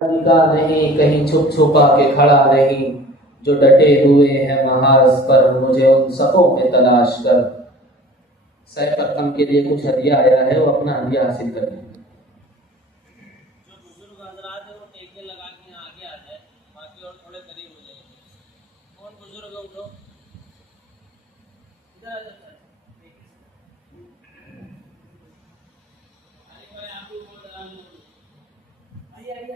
نکاح نہیں، کہیں چھپ چھپا کے کھڑا نہیں، جو ڈٹے ہوئے ہیں محاذ پر مجھے ان صفوں میں تلاش کر۔ سیف اکرم کے لیے کچھ ہدیہ آیا ہے، وہ اپنا ہدیہ حاصل کر لیں۔ جو بزرگ حضرات ہیں وہ ٹیکے لگا کے یہاں آگے آ جائے، باقی اور تھوڑے قریب ہو جائیں۔ کون بزرگ ہے اٹھو، ادھر آ جاتا ہے۔ آپ بھی بہت آرام سے آئیے آئیے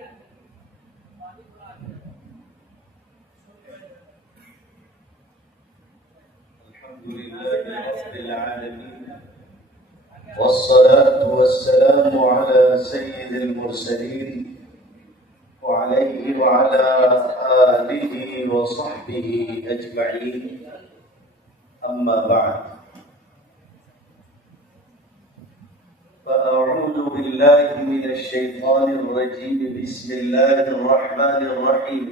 الحمد لله رب العالمين، والصلاة والسلام على سيد المرسلين وعليه وعلى آله وصحبه أجمعين، أما بعد، فأعوذ بالله من الشيطان الرجيم، بسم الله الرحمن الرحيم.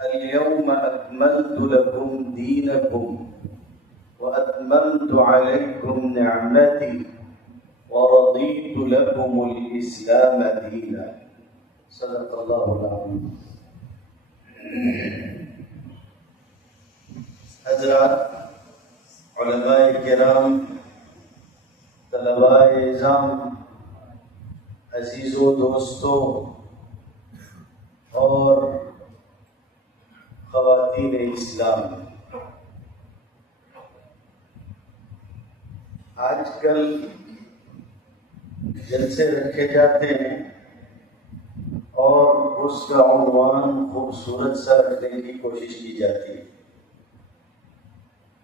اليوم أكملت لكم دينكم وأتممت عليكم نعمتي ورضيت لكم الإسلام دينا. صدق الله العظيم. حضرات، علماء کرام، طلباء اعظام، عزیزو دوستو اور خواتین اسلام، آج کل جلسے رکھے جاتے ہیں اور اس کا عنوان خوبصورت سا رکھنے کی کوشش کی جاتی ہے۔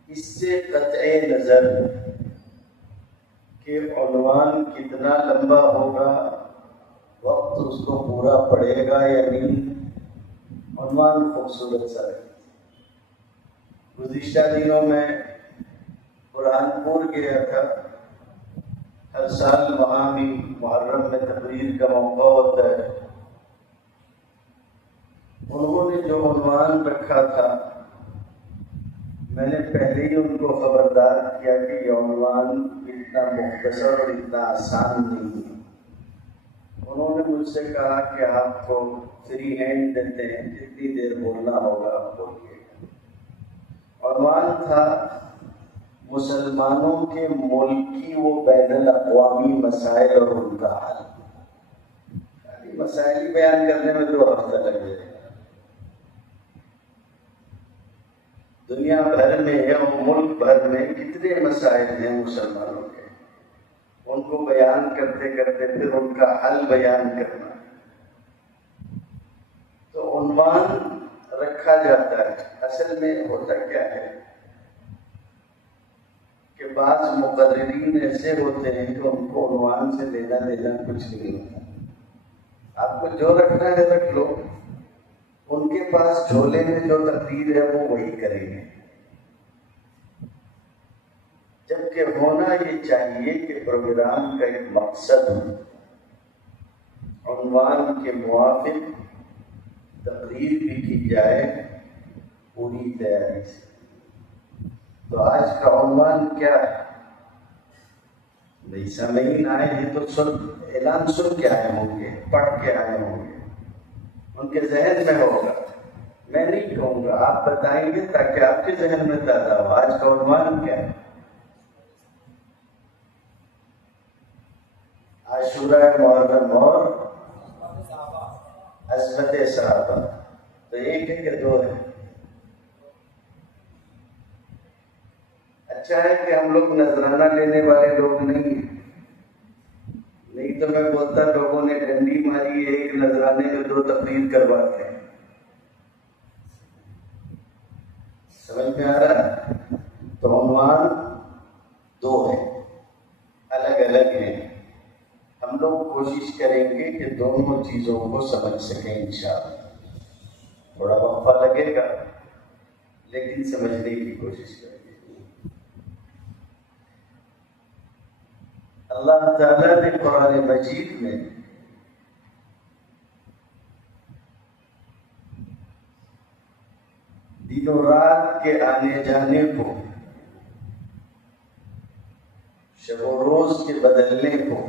اس سے قطع نظر کہ عنوان کتنا لمبا ہوگا، وقت اس کو پورا پڑے گا یا نہیں، عنوان خوبصورت سا ہے۔ گزشتہ دنوں میں برہان پور گیا تھا، ہر سال وہاں بھی محرم میں تقریر کا موقع ہوتا ہے۔ انہوں نے جو عنوان رکھا تھا، میں نے پہلے ہی ان کو خبردار کیا کہ یہ عنوان اتنا مختصر اور اتنا آسان نہیں ہے۔ انہوں نے مجھ سے کہا کہ آپ کو فری ہینڈ دیتے ہیں، جتنی دیر بولنا ہوگا آپ بولیے گا۔ عنوان تھا مسلمانوں کے ملکی و بین الاقوامی مسائل اور ان کا حل۔ خالی مسائل ہی بیان کرنے میں 2 ہفتہ لگ جائے گا۔ دنیا بھر میں یا ملک بھر میں کتنے مسائل ہیں مسلمانوں کے، ان کو بیان کرتے کرتے پھر ان کا حل بیان کرنا۔ تو عنوان رکھا جاتا ہے، اصل میں ہوتا کیا ہے کہ بعض مقررین ایسے ہوتے ہیں کہ ان کو عنوان سے لینا دینا کچھ نہیں ہوتا۔ آپ کو جو رکھنا ہے رکھ لو، ان کے پاس جھولے میں جو تقریر ہے وہ وہی کریں گے۔ جبکہ ہونا یہ چاہیے کہ پروگرام کا ایک مقصد ہو، عنوان کے موافق تقریر بھی کی جائے پوری تیاری سے۔ تو آج کا عنوان کیا ہے؟ بھئی سامعین آئے ہیں تو اعلان سن کے آئے ہوں گے، پڑھ کے آئے ہوں گے، ان کے ذہن میں ہوگا۔ میں نہیں کہوں گا، آپ بتائیں گے تاکہ آپ کے ذہن میں تازہ ہو۔ آج کا عنوان کیا ہے؟ عاشورہ محرم اور عصمت صحابہ۔ تو ایک ہے کہ 2 ہے؟ اچھا ہے کہ ہم لوگ نذرانہ لینے والے لوگ نہیں ہیں، نہیں تو میں بولتا لوگوں نے ڈنڈی ماری ہے، ایک نذرانے میں 2 تقریر کرواتے ہیں۔ سمجھ میں آ رہا ہے؟ تو عنوان 2 ہے، الگ الگ ہیں۔ ہم لوگ کوشش کریں گے کہ دونوں چیزوں کو سمجھ سکیں انشاءاللہ۔ تھوڑا وقفہ لگے گا لیکن سمجھنے کی کوشش کریں گے۔ اللہ تعالیٰ نے قرآن مجید میں دن و رات کے آنے جانے کو، شب و روز کے بدلنے کو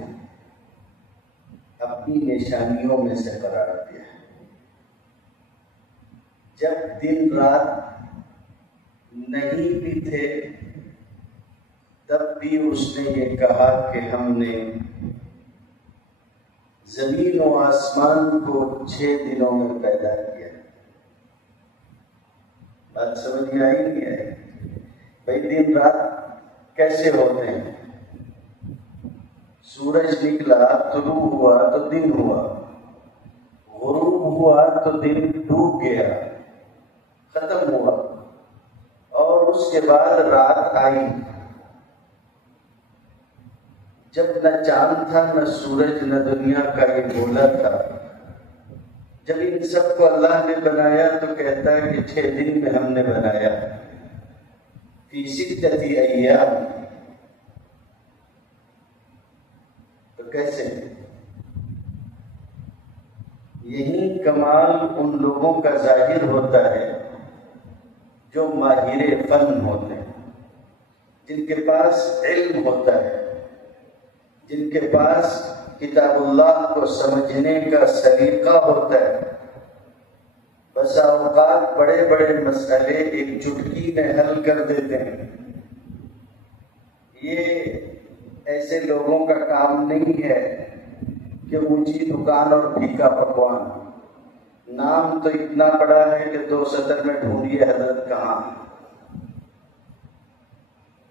اپنی نشانیوں میں سے قرار دیا ہے۔ جب دن رات نہیں بھی تھے تب بھی اس نے یہ کہا کہ ہم نے زمین و آسمان کو 6 دنوں میں پیدا کیا۔ بات سمجھ میں آئی نہیں آئی؟ بھائی دن رات کیسے ہوتے ہیں؟ سورج نکلا، طلوع ہوا تو دن ہوا، غروب ہوا تو دن ڈوب گیا، ختم ہوا، اور اس کے بعد رات آئی۔ جب نہ چاند تھا نہ سورج نہ دنیا کا یہ گولا تھا، جب ان سب کو اللہ نے بنایا تو کہتا ہے کہ 6 دن میں ہم نے بنایا، فی 6 ایام۔ تو کیسے؟ یہی کمال ان لوگوں کا ظاہر ہوتا ہے جو ماہر فن ہوتے ہیں، جن کے پاس علم ہوتا ہے، جن کے پاس کتاب اللہ کو سمجھنے کا سلیقہ ہوتا ہے۔ بسا اوقات بڑے بڑے مسئلے ایک چٹکی میں حل کر دیتے ہیں۔ یہ ایسے لوگوں کا کام نہیں ہے کہ اونچی دکان اور پھیکا پکوان، نام تو اتنا بڑا ہے کہ 2 سطر میں ڈھونڈیے حضرت کہاں،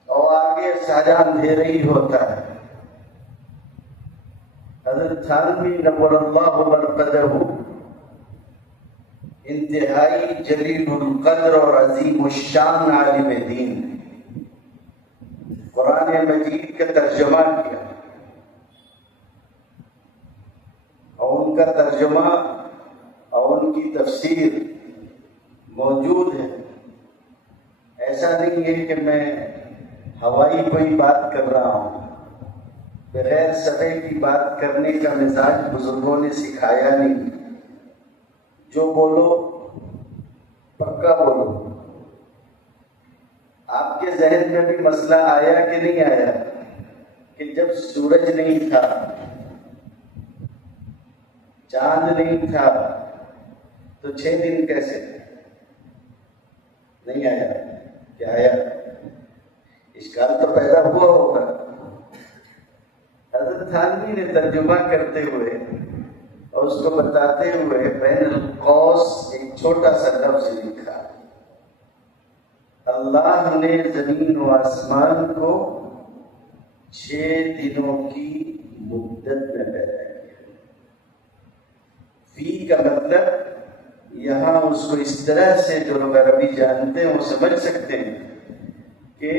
اور آگے سارا اندھیرا ہی ہوتا ہے۔ حضرت تھانوی نور اللہ مرقدہ انتہائی جلیل القدر اور عظیم الشان عالم دین، قرآن مجید کا ترجمہ کیا، اور ان کا ترجمہ اور ان کی تفسیر موجود ہے۔ ایسا نہیں ہے کہ میں ہوائی کوئی بات کر رہا ہوں، بغیر سطح کی بات کرنے کا مزاج بزرگوں نے سکھایا نہیں۔ جو بولو پکا بولو۔ آپ کے ذہن میں بھی مسئلہ آیا کہ نہیں آیا کہ جب سورج نہیں تھا، چاند نہیں تھا، تو 6 دن کیسے؟ نہیں آیا؟ کیا آیا؟ اشکال تو پیدا ہوا ہوگا۔ حضرت تھانوی نے ترجمہ کرتے ہوئے اور اس کو بتاتے ہوئے بین القوس ایک چھوٹا سا لفظ لکھا، اللہ نے زمین و آسمان کو 6 دنوں کی مدت میں پیدا کیا۔ فی کا مطلب یہاں اس کو اس طرح سے جو لوگ عربی جانتے ہیں وہ سمجھ سکتے ہیں کہ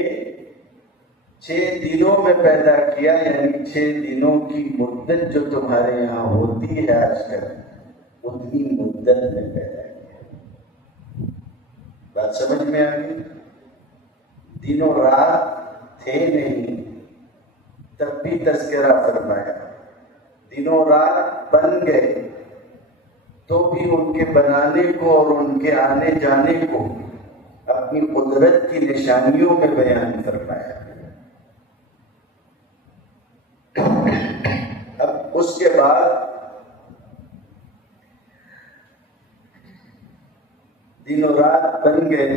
6 دنوں میں پیدا کیا، یعنی 6 دنوں کی مدت جو تمہارے یہاں ہوتی ہے آج کل، اتنی مدت میں پیدا کیا۔ بات سمجھ میں آ گئی؟ دن و رات تھے نہیں تب بھی تذکرہ فرمایا، دن و رات بن گئے تو بھی ان کے بنانے کو اور ان کے آنے جانے کو اپنی قدرت کی نشانیوں میں بیان فرمایا۔ اب اس کے بعد دن و رات بن گئے،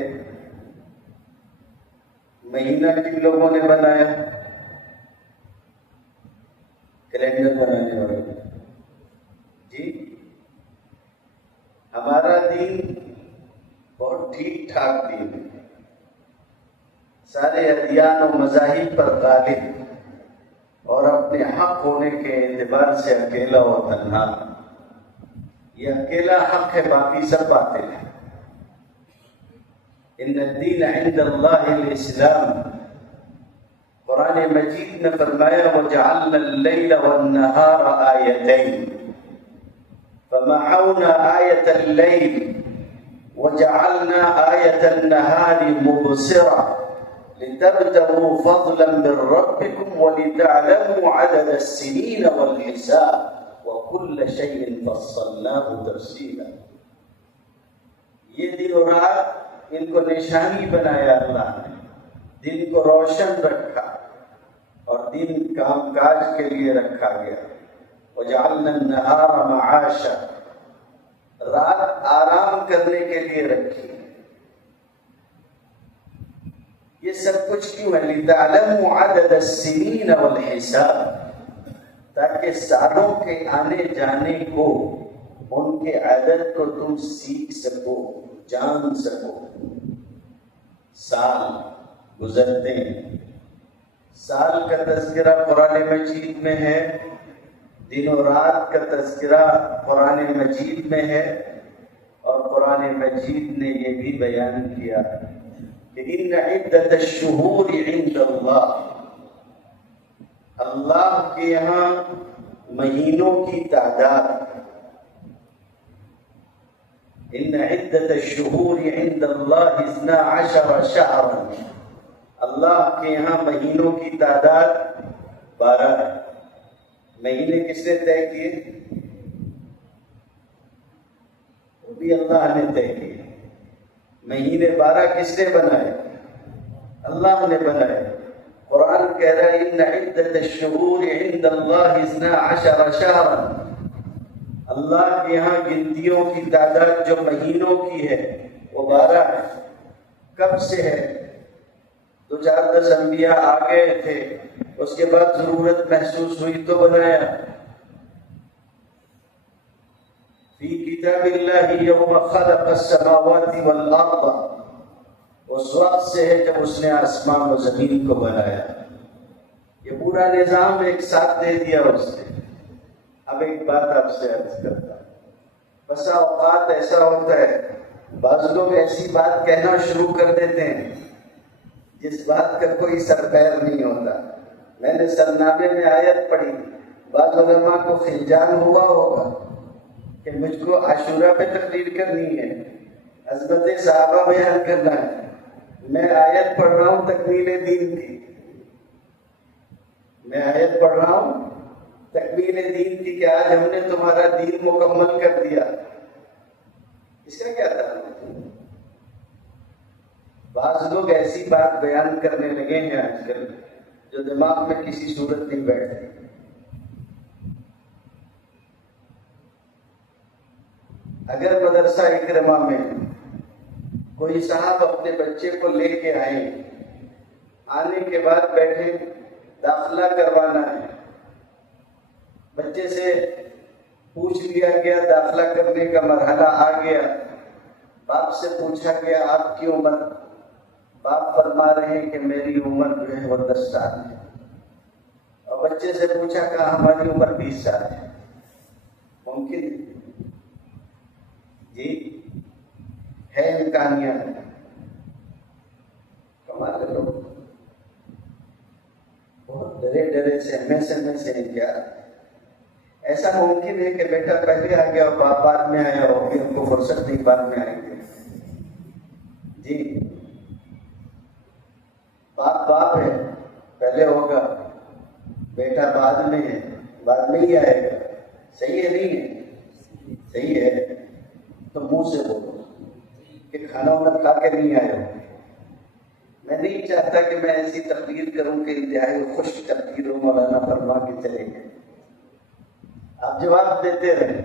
مہینہ کن لوگوں نے بنایا؟ کیلنڈر بنانے والے۔ جی ہمارا دین بہت ٹھیک ٹھاک دین ہے، سارے ادیان و مذاہب پر غالب اور اپنے حق ہونے کے اعتبار سے اکیلا و تنہا۔ یہ اکیلا حق ہے، باقی سب باطل ہے۔ ان الدین عند اللہ الاسلام، قرآن مجید نے فرمایا وجعلنا اللیل والنہار آیتین فمحونا آیت اللیل وجعلنا آیت النہار مبصرا لتبتغوا فضلا من ربكم ولتعلموا عدد السنين والحساب وكل شيء فصلناه تفصيلا۔ یہ دن و رات ان کو نشانی بنایا اللہ نے، دن کو روشن رکھا اور دن کام کاج کے لیے رکھا گیا، وجعلنا النهار معاشا، رات آرام کرنے کے لیے رکھی. یہ سب کچھ کیوں ہے؟ لِتَعْلَمُوا عَدَدَ السِّنِينَ وَالْحِسَابَ، تاکہ سالوں کے آنے جانے کو، ان کے عدد کو تم سیکھ سکو، جان سکو. سال گزرتے ہیں. سال کا تذکرہ قرآن مجید میں ہے، دن و رات کا تذکرہ قرآن مجید میں ہے، اور قرآن مجید نے یہ بھی بیان کیا کہ ان عدت الشہور عند اللہ، اللہ کے یہاں مہینوں کی تعداد، ان عدت الشہور عند اللہ 12 شہرا، اللہ کے یہاں مہینوں کی تعداد 12 ہے. مہینے کس نے طے کیے؟ وہ بھی اللہ نے طے کیے. مہینے 12 کس نے بنائے؟ اللہ نے بنائے. قرآن کہہ رہا ہے ان عدت الشہور عند اللہ 12 شہرا، اللہ کے یہاں گنتیوں کی تعداد جو مہینوں کی ہے وہ 12 ہے. کب سے ہے؟ 2-4 انبیاء آ گئے تھے، اس کے بعد ضرورت محسوس ہوئی تو بنایا. فی کتاب اللہ یوم خلق السماوات والارض، اس وقت سے ہے جب اس نے آسمان و زمین کو بنایا. یہ پورا نظام ایک ساتھ دے دیا اس نے. اب ایک بات آپ سے عرض کرتا ہوں، بسا اوقات ایسا ہوتا ہے بعض لوگ ایسی بات کہنا شروع کر دیتے ہیں جس بات کا کوئی سر پیر نہیں ہوتا. میں نے سرنامے میں آیت پڑھی، بعض علماء کو خلجان ہوا ہوگا کہ مجھ کو عاشورہ پہ تقریر کرنی ہے، عظمت صحابہ بیان کرنا ہے. میں آیت پڑھ رہا ہوں تکمیل دین کی، میں آیت پڑھ رہا ہوں تکمیل دین کی کہ آج ہم نے تمہارا دین مکمل کر دیا. اس کا کیا تعلق؟ بعض لوگ ایسی بات بیان کرنے لگے ہیں آج کل جو دماغ میں کسی صورت نہیں بیٹھتی. اگر مدرسہ اکرمہ میں کوئی صاحب اپنے بچے کو لے کے آئے، آنے کے بعد بیٹھے داخلہ کروانا ہے، بچے سے پوچھ لیا گیا، داخلہ کرنے کا مرحلہ آ گیا، باپ سے پوچھا گیا آپ کی عمر، باپ فرما رہے ہیں کہ میری عمر جو ہے وہ 10 سال ہے، اور بچے سے پوچھا کہ ہماری عمر 20 سال ہے. ممکن جی ہے؟ امکانیات کمال لوگ بہت ڈرے ڈرے سے کیا ایسا ممکن ہے کہ بیٹا پہلے آ گیا اور باپ بعد میں آیا ہو، پھر ہم کو فرصت نہیں، بعد میں آئیں گے. جی باپ ہے پہلے ہوگا، بیٹا بعد میں ہے، بعد میں ہی آئے گا. صحیح ہے نہیں ہے؟ صحیح ہے. تو منہ سے بولو کہ کھانا وانا کھا کے نہیں آئے ہو. میں نہیں چاہتا کہ میں ایسی تقریر کروں کہ انتہائی خشک تقریر ہو، مولانا فرما کے چلے گئے. آپ جواب دیتے رہیں.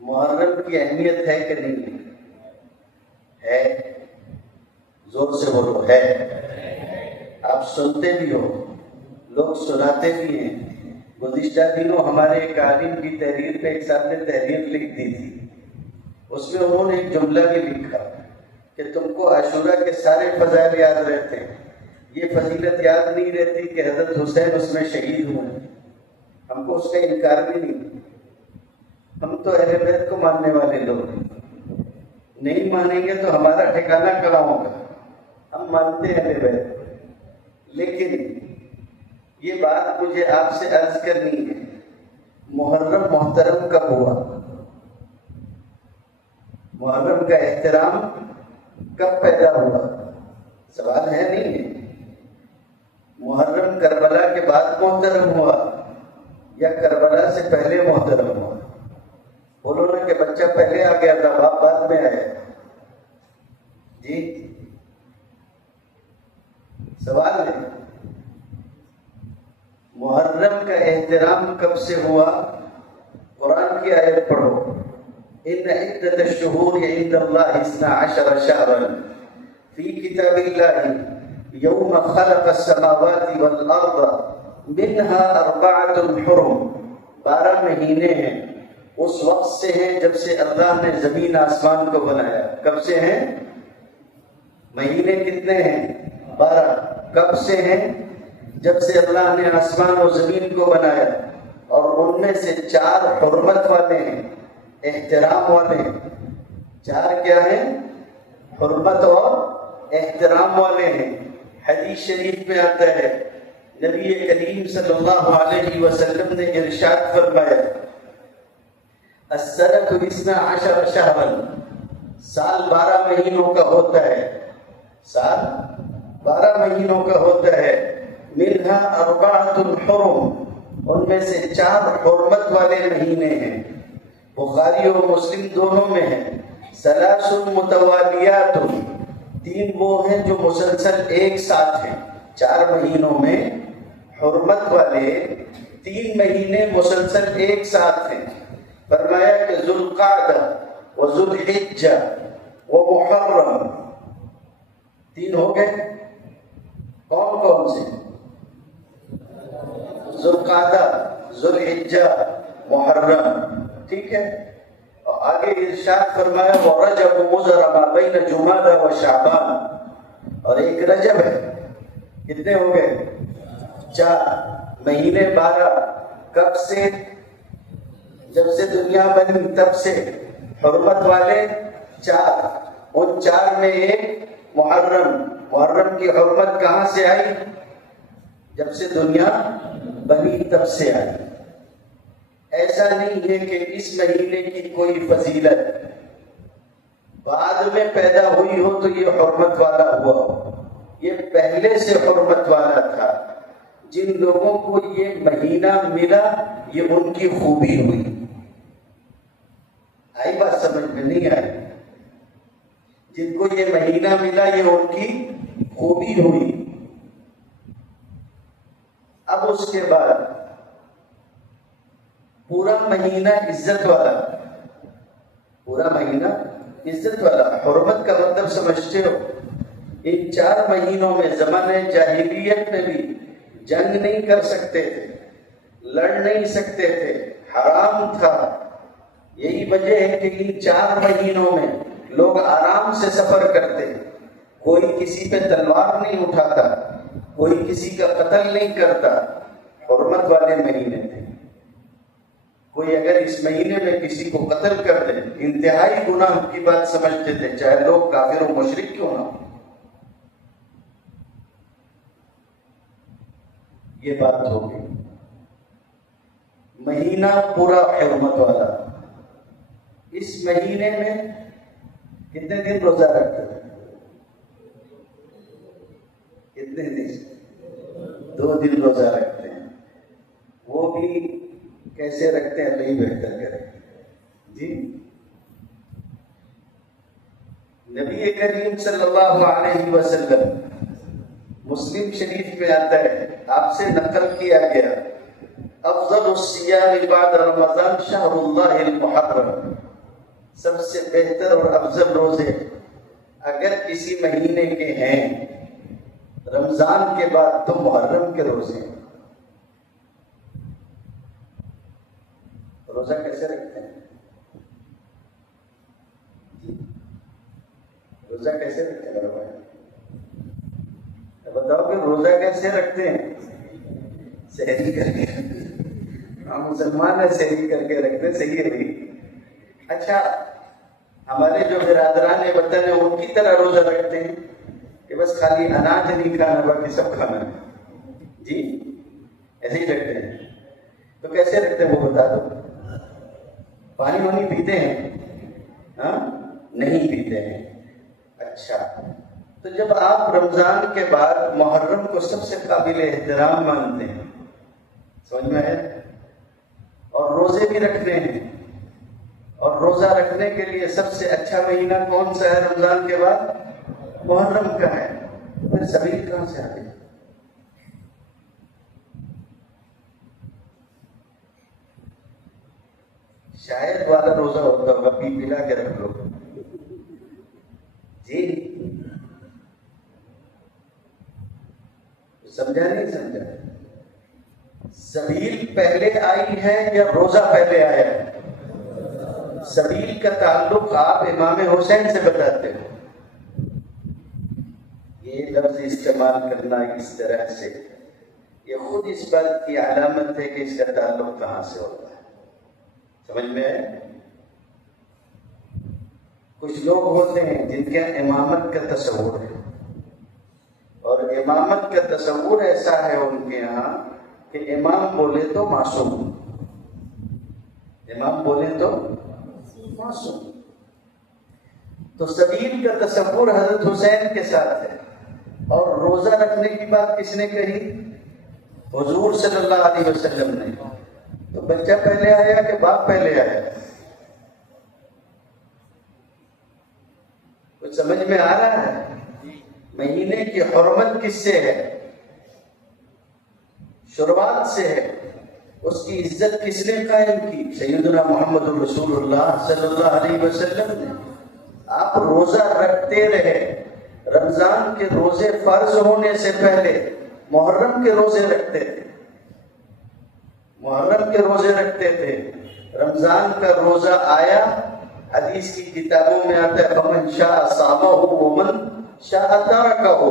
محرم کی اہمیت ہے کہ نہیں ہے؟ زور سے بولو. ہے. آپ سنتے بھی ہو، لوگ سناتے بھی ہیں. گزشتہ دنوں ہمارے ایک عالم کی تحریر پہ ایک صاحب نے تحریر لکھ دی تھی، اس میں انہوں نے ایک جملہ بھی لکھا کہ تم کو عاشورہ کے سارے فضائل یاد رہتے ہیں، یہ فضیلت یاد نہیں رہتی کہ حضرت حسین اس میں شہید ہوئے. ہم کو اس کا انکار بھی نہیں. ہم تو اہل بیت کو ماننے والے لوگ ہیں. نہیں مانیں گے تو ہمارا ٹھکانہ کہاں ہوگا؟ ہم مانتے ہیں اہل بیت. لیکن یہ بات مجھے آپ سے عرض کرنی ہے، محرم محترم کب ہوا؟ محرم کا احترام کب پیدا ہوا؟ سوال ہے نہیں ہے. محرم کربلا کے بعد محترم ہوا یا کربلا سے پہلے محترم ہوا؟ بولو نا کہ بچہ پہلے آ گیا تھا، باپ بعد میں آیا. جی سوال ہے. محرم کا احترام کب سے ہوا؟ قرآن کی آیت پڑھو، ان عدت الشہور عند اللہ 12 شہرا فی کتاب اللہ یوم خلق السماوات والارض منها 4 حرم، 12 مہینے ہیں اس وقت سے ہیں جب سے اللہ نے زمین آسمان کو بنایا۔ کب سے ہیں؟ مہینے کتنے ہیں؟ 12۔ کب سے ہیں؟ جب سے اللہ نے آسمان و زمین کو بنایا، اور ان میں سے 4 حرمت والے ہیں، احترام والے ہیں۔ 4 کیا ہیں؟ حرمت اور احترام والے ہیں۔ حدیث شریف میں آتا ہے، نبی کریم صلی اللہ علیہ وسلم نے ارشاد فرمایا، السنۃ 12 شہرا، سال 12 مہینوں کا ہوتا ہے، سال 12 مہینوں کا ہوتا ہے، منها 4 حرم، ان میں سے 4 حرمت والے مہینے ہیں۔ بخاری اور مسلم دونوں میں ہے، 3 متوالیات، 3 وہ ہیں جو مسلسل ایک ساتھ ہیں۔ 4 مہینوں میں حرمت والے 3 مہینے مسلسل ایک ساتھ ہیں۔ فرمایا کہ ذوالقعدہ و ذوالحجہ و محرم، 3 ہو گئے۔ کون کون سے؟ ذوالقعدہ، ذوالحجہ، محرم، ٹھیک ہے۔ اور آگے ارشاد فرمایا وَرَجَبُ مُضَرَ مَا بَيْنَ جُمَادَى وَشَعْبَانَ، اور ایک رجب ہے۔ کتنے ہو گئے؟ 4 مہینے 12۔ کب سے؟ جب سے دنیا بنی تب سے، حرمت والے 4، ان 4 میں ایک محرم۔ محرم کی حرمت کہاں سے آئی؟ جب سے دنیا بنی تب سے آئی۔ ایسا نہیں ہے کہ اس مہینے کی کوئی فضیلت بعد میں پیدا ہوئی ہو تو یہ حرمت والا ہوا ہو، یہ پہلے سے حرمت والا تھا۔ جن لوگوں کو یہ مہینہ ملا یہ ان کی خوبی ہوئی۔ آئی بات سمجھ میں؟ نہیں آئی؟ جن کو یہ مہینہ ملا یہ ان کی خوبی ہوئی۔ اب اس کے بعد پورا مہینہ عزت والا، پورا مہینہ عزت والا۔ حرمت کا مطلب سمجھتے ہو؟ ان 4 مہینوں میں زمانے جاہلیت میں بھی جنگ نہیں کر سکتے تھے، لڑ نہیں سکتے تھے، حرام تھا۔ یہی وجہ ہے کہ ان 4 مہینوں میں لوگ آرام سے سفر کرتے، کوئی کسی پہ تلوار نہیں اٹھاتا، کوئی کسی کا قتل نہیں کرتا۔ حرمت والے مہینے تھے۔ کوئی اگر اس مہینے میں کسی کو قتل کر دے انتہائی گناہ کی بات سمجھتے تھے، چاہے لوگ کافر و مشرک کیوں نہ ہو۔ یہ بات ہو گئی۔ مہینہ پورا حرمت والا۔ اس مہینے میں کتنے دن روزہ رکھتے ہیں؟ کتنے دن؟ 2 دن روزہ رکھتے ہیں۔ وہ بھی کیسے رکھتے ہیں اللہ ہی بہتر کرے۔ جی، نبی کریم صلی اللہ علیہ وسلم، مسلم شریف میں آتا ہے، آپ سے نقل کیا گیا، افضل الصیام بعد رمضان شہر اللہ المحرم، سب سے بہتر اور افضل روزے اگر کسی مہینے کے ہیں رمضان کے بعد تو محرم کے روزے۔ روزہ کیسے رکھتے ہیں؟ روزہ کیسے رکھتے ہیں میرے بھائی؟ بتاؤ کہ روزہ کیسے رکھتے ہیں؟ سحری کر کے۔ ہم مسلمان ہیں، سحری کر کے رکھتے ہیں، صحیح ہے بھائی۔ اچھا، ہمارے جو برادران وطن ہیں ان کی طرح روزہ رکھتے ہیں کہ بس خالی اناج نہیں کھانا باقی سب کھانا ہے؟ جی ایسے ہی رکھتے ہیں۔ تو کیسے رکھتے ہیں وہ بتا دو۔ پانی وانی پیتے ہیں؟ ہاں، نہیں پیتے ہیں۔ اچھا، تو جب آپ رمضان کے بعد محرم کو سب سے قابل احترام مانتے ہیں، سمجھ میں ہے، اور روزے بھی رکھنے ہیں، اور روزہ رکھنے کے لیے سب سے اچھا مہینہ کون سا ہے رمضان کے بعد؟ محرم کا ہے، پھر سبیل کہاں سے آ گئی؟ شاید والا روزہ ہوتا ہوگا، پی پلا کے رکھ لو جی. سمجھا نہیں سمجھا؟ سبیل پہلے آئی ہے یا روزہ پہلے آیا ہے؟ سبیل کا تعلق آپ امام حسین سے بتاتے ہو. یہ لفظ استعمال کرنا اس طرح سے، یہ خود اس بات کی علامت ہے کہ اس کا تعلق کہاں سے ہوتا ہے. سمجھ میں ہے؟ کچھ لوگ ہوتے ہیں جن کے امامت کا تصور ہے، اور امامت کا تصور ایسا ہے ان کے یہاں کہ امام بولے تو معصوم، امام بولے تو معصوم. تو سبیل کا تصور حضرت حسین کے ساتھ ہے. اور روزہ رکھنے کی بات کس نے کہی؟ حضور صلی اللہ علیہ وسلم نے. تو بچہ پہلے آیا کہ باپ پہلے آیا؟ کچھ سمجھ میں آ رہا ہے؟ مہینے کی حرمت کس سے ہے؟ شروعات سے ہے. اس کی عزت کس نے قائم کی؟ سیدنا محمد رسول اللہ صلی اللہ علیہ وسلم نے. آپ روزہ رکھتے رہے. رمضان کے روزے فرض ہونے سے پہلے محرم کے روزے رکھتے تھے، محرم کے روزے رکھتے تھے. رمضان کا روزہ آیا، حدیث کی کتابوں میں آتا ہے فمن شاء صامہ ومن شاء ترکہ.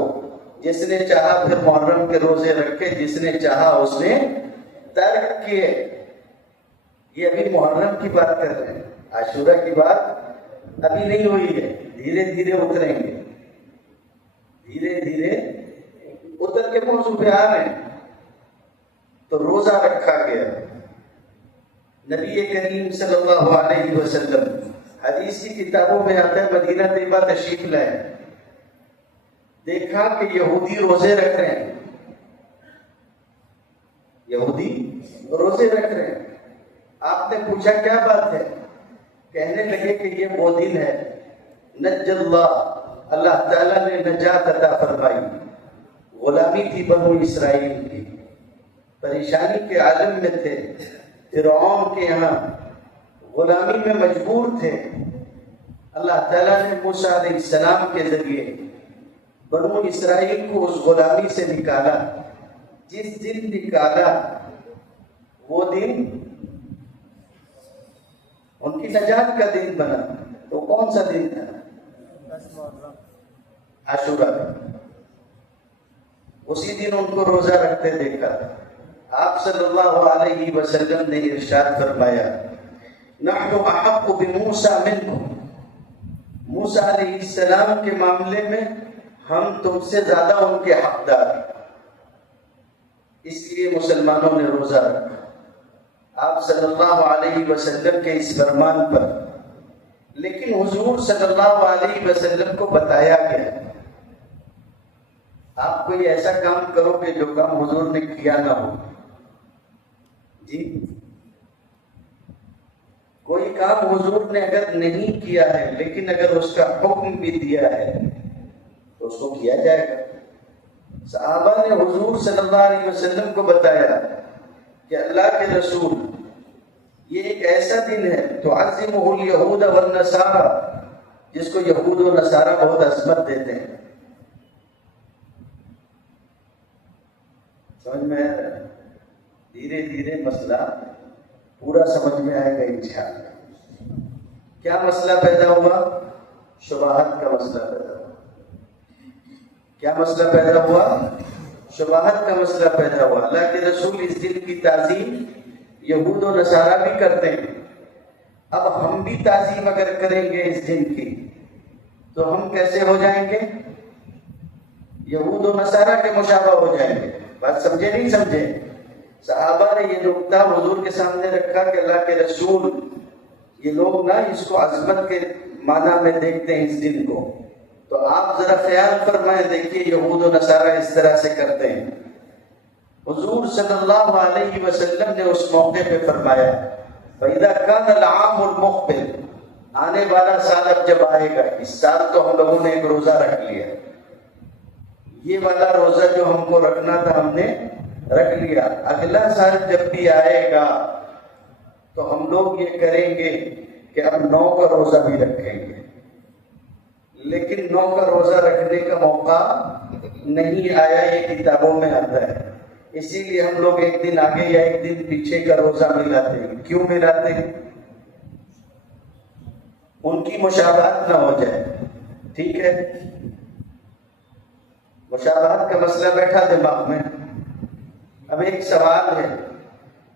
جس نے چاہا پھر محرم کے روزے رکھے، جس نے چاہا اس نے ترک کیے. یہ ابھی محرم کی بات کر رہے ہیں، عاشورہ کی بات ابھی نہیں ہوئی ہے. دھیرے دھیرے اتریں گے، دھیرے دھیرے اتر کے موضوع پہ آ رہے ہیں. تو روزہ رکھا گیا. نبی کریم صلی اللہ علیہ وسلم حدیث کی کتابوں میں آتا ہے مدینہ طیبہ تشریف لائے، دیکھا کہ یہودی روزے رکھ رہے ہیں، یہودی روزے رکھ رہے ہیں. آپ نے پوچھا کیا بات ہے؟ کہنے لگے کہ یہ وہ دن ہے نج اللہ تعالیٰ نے نجات عطا فرمائی. غلامی تھی بنو اسرائیل کی، پریشانی کے عالم میں تھے، فرعون کے یہاں غلامی میں مجبور تھے. اللہ تعالیٰ نے موسیٰ علیہ السلام کے ذریعے بنو اسرائیل کو اس غلامی سے نکالا. جس دن نکالا وہ دن ان کی نجات کا دن بنا. تو کون سا دن تھا؟ عاشورہ. اسی دن ان کو روزہ رکھتے دیکھا. آپ صلی اللہ علیہ وسلم نے ارشاد فرمایا نحن احق بموسیٰ منکم. موسیٰ علیہ السلام کے معاملے میں ہم تم سے زیادہ ان کے حقدار، اس لیے مسلمانوں نے روزہ رکھا. آپ صلی اللہ علیہ وسلم کے اس فرمان پر. لیکن حضور صلی اللہ علیہ وسلم کو بتایا گیا آپ کوئی ایسا کام کرو کہ جو کام حضور نے کیا نہ ہو. جی کوئی کام حضور نے اگر نہیں کیا ہے لیکن اگر اس کا حکم بھی دیا ہے تو اس کو کیا جائے گا. صحابہ نے حضور صلی اللہ علیہ وسلم کو بتایا کہ اللہ کے رسول یہ ایک ایسا دن ہے تعظمہ الیہود والنصارى، جس کو یہود و نصارہ بہت عظمت دیتے ہیں. سمجھ میں دھیرے دھیرے مسئلہ پورا سمجھ میں آئے گا انشاءاللہ. کیا مسئلہ پیدا ہوا؟ شبہات کا مسئلہ پیدا ہوا. کیا مسئلہ پیدا ہوا؟ شبہات کا مسئلہ پیدا ہوا. اللہ کے رسول اس دن کی تعظیم یہود و نصارہ بھی کرتے ہیں. اب ہم بھی تعظیم اگر کریں گے اس دن کی تو ہم کیسے ہو جائیں گے؟ یہود و نصارہ کے مشابہ ہو جائیں گے. بات سمجھے نہیں سمجھے؟ صحابہ نے یہ نقطہ حضور کے سامنے رکھا کہ اللہ کے رسول یہ لوگ نہ اس کو عظمت کے معنی میں دیکھتے ہیں اس دن کو، تو آپ ذرا خیال فرمائیں، دیکھیے یہود و نصارہ اس طرح سے کرتے ہیں. حضور صلی اللہ علیہ وسلم نے اس موقع پہ فرمایا فَإِذَا كَانَ الْعَامُ الْمُقْبِلُ، آنے والا سال اب جب آئے گا، اس سال تو ہم لوگوں نے ایک روزہ رکھ لیا، یہ والا روزہ جو ہم کو رکھنا تھا ہم نے رکھ لیا. اگلا سال جب بھی آئے گا تو ہم لوگ یہ کریں گے کہ اب 9 کا روزہ بھی رکھیں گے، لیکن 9 کا روزہ رکھنے کا موقع نہیں آیا، یہ کتابوں میں آتا ہے، اسی لیے ہم لوگ ایک دن آگے یا ایک دن پیچھے کا روزہ ملاتے ہیں۔ کیوں ملاتے ہیں؟ ان کی مشابہت نہ ہو جائے، ٹھیک ہے؟ مشابہت کا مسئلہ بیٹھا دماغ میں۔ اب ایک سوال ہے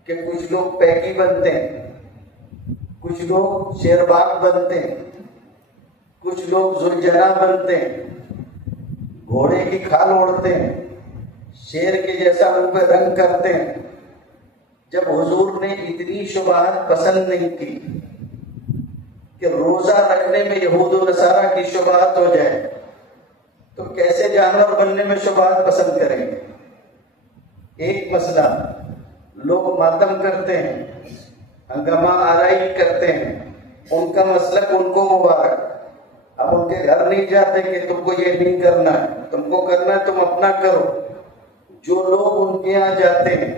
کہ کچھ لوگ پیکی بنتے ہیں، کچھ لوگ شیرباغ بنتے ہیں، کچھ لوگ ذوالجناح بنتے ہیں، گھوڑے کی کھال اوڑھتے ہیں، شیر کے جیسا منہ پہ رنگ کرتے ہیں۔ جب حضور نے اتنی شبہات پسند نہیں کی کہ روزہ رکھنے میں یہود و نصارہ کی شبہات ہو جائے، تو کیسے جانور بننے میں شبہات پسند کریں گے؟ ایک مسئلہ، لوگ ماتم کرتے ہیں، ہنگامہ آرائی کرتے ہیں، ان کا مسلک ان کو مبارک، اب ان کے گھر نہیں جاتے کہ تم کو یہ نہیں کرنا ہے، تم کو کرنا ہے تم اپنا کرو۔ جو لوگ ان کے یہاں جاتے ہیں،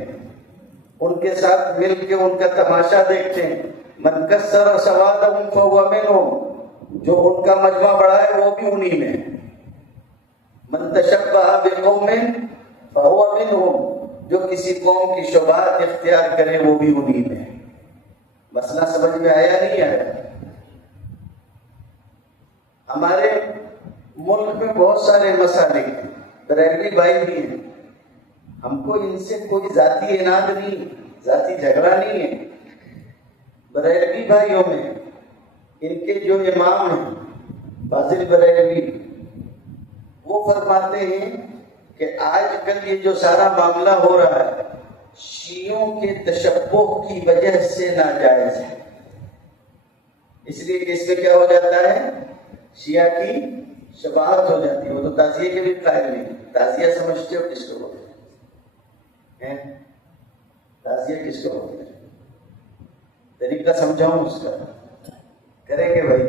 ان کے ساتھ مل کے ان کا تماشا دیکھتے ہیں، من کسر سوادہم فہو منہم، جو ان کا مجمع بڑھائے وہ بھی انہی میں، من تشبہ بقوم فہو منہم، جو کسی قوم کی شبہات اختیار کرے وہ بھی انہی میں۔ مسئلہ سمجھ میں آیا نہیں آیا؟ ہمارے ملک میں بہت سارے مسالے ہیں، بریلوی بھائی بھی ہیں، ہم کو ان سے کوئی ذاتی اناد نہیں، ذاتی جھگڑا نہیں ہے۔ بریلوی بھائیوں میں ان کے جو امام ہیں فاضل بریلوی، وہ فرماتے ہیں کہ آج کل یہ جو سارا معاملہ ہو رہا ہے شیعوں کے تشبہ کی وجہ سے ناجائز ہے، اس لیے کہ اس میں کیا ہو جاتا ہے، شیعہ کی شباہت ہو جاتی ہے۔ وہ تو تعزیے کے بھی قائل نہیں، تعزیہ سمجھتے ہو کس کو بولتے ہیں؟ تعزیہ کس کو بولتے ہیں؟ طریقہ سمجھاؤں اس کا، کریں گے بھائی؟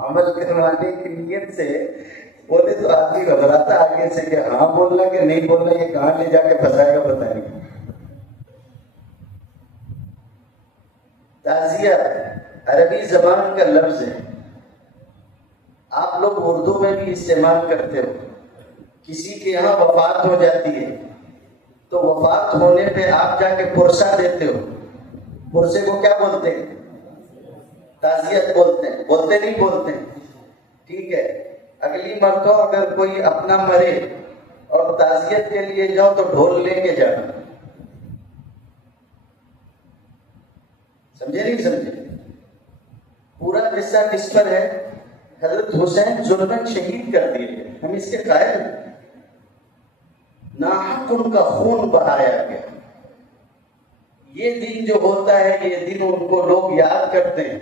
عمل کروانے کی نیت سے بولے تو آدمی گھبراتا آگے سے کہ ہاں بولنا کہ نہیں بولنا، یہ کہاں لے جا کے پھنسائے گا بتائیں گے۔ تعزیہ عربی زبان کا لفظ ہے، آپ لوگ اردو میں بھی استعمال کرتے ہو۔ کسی کے یہاں وفات ہو جاتی ہے تو وفات ہونے پہ آپ جا کے پرسہ دیتے ہو، پرسے کو کیا بولتے ہیں؟ تعزیت بولتے ہیں، بولتے نہیں بولتے ہیں؟ ٹھیک ہے، اگلی مرتبہ اگر کوئی اپنا مرے اور تعزیت کے لیے جاؤ تو ڈھول لے کے جانا، سمجھے نہیں سمجھے؟ پورا قصہ کس پر ہے؟ حضرت حسین ظلمن شہید کر دیے گئے، ہم اس کے قائل ہیں، ناحق ان کا خون بہایا گیا۔ یہ دن جو ہوتا ہے، یہ دن ان کو لوگ یاد کرتے ہیں،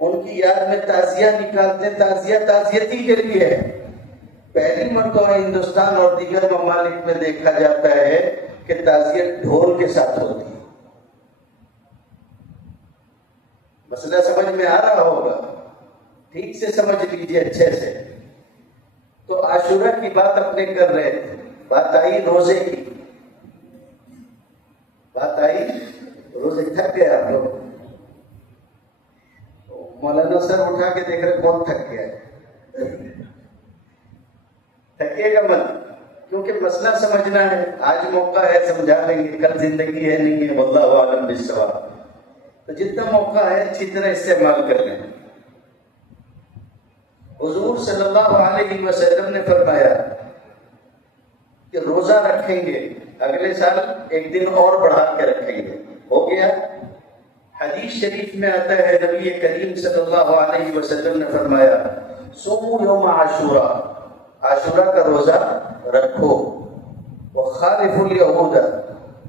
ان کی یاد میں تعزیہ نکالتے ہیں۔ تعزیہ تعزیتی کے لیے ہے۔ پہلی مرتبہ ہندوستان اور دیگر ممالک میں دیکھا جاتا ہے کہ تعزیت ڈھول کے ساتھ ہوتی ہے۔ مسئلہ سمجھ میں آ رہا ہوگا، ٹھیک سے سمجھ لیجیے اچھے سے۔ تو عاشورہ کی بات اپنے کر رہے تھے، بات آئی روزے کی، بات آئی روزے۔ تھک گئے آپ لوگ؟ مولانا سر اٹھا کے دیکھ رہے کون تھک گیا ہے؟ تھکے گا مت، کیونکہ مسئلہ سمجھنا ہے۔ آج موقع ہے سمجھا لیں گے، کل زندگی ہے نہیں ہے، واللہ اعلم بالصواب۔ تو جتنا موقع ہے اچھی طرح استعمال کر لیں۔ حضور صلی اللہ علیہ وسلم نے فرمایا کہ روزہ رکھیں گے، اگلے سال ایک دن اور بڑھا کے رکھیں گے، ہو گیا۔ حدیث شریف میں آتا ہے نبی کریم صلی اللہ علیہ وسلم نے فرمایا صوموا یوم عاشورہ، عاشورہ کا روزہ رکھو، وخالفوا الیہود،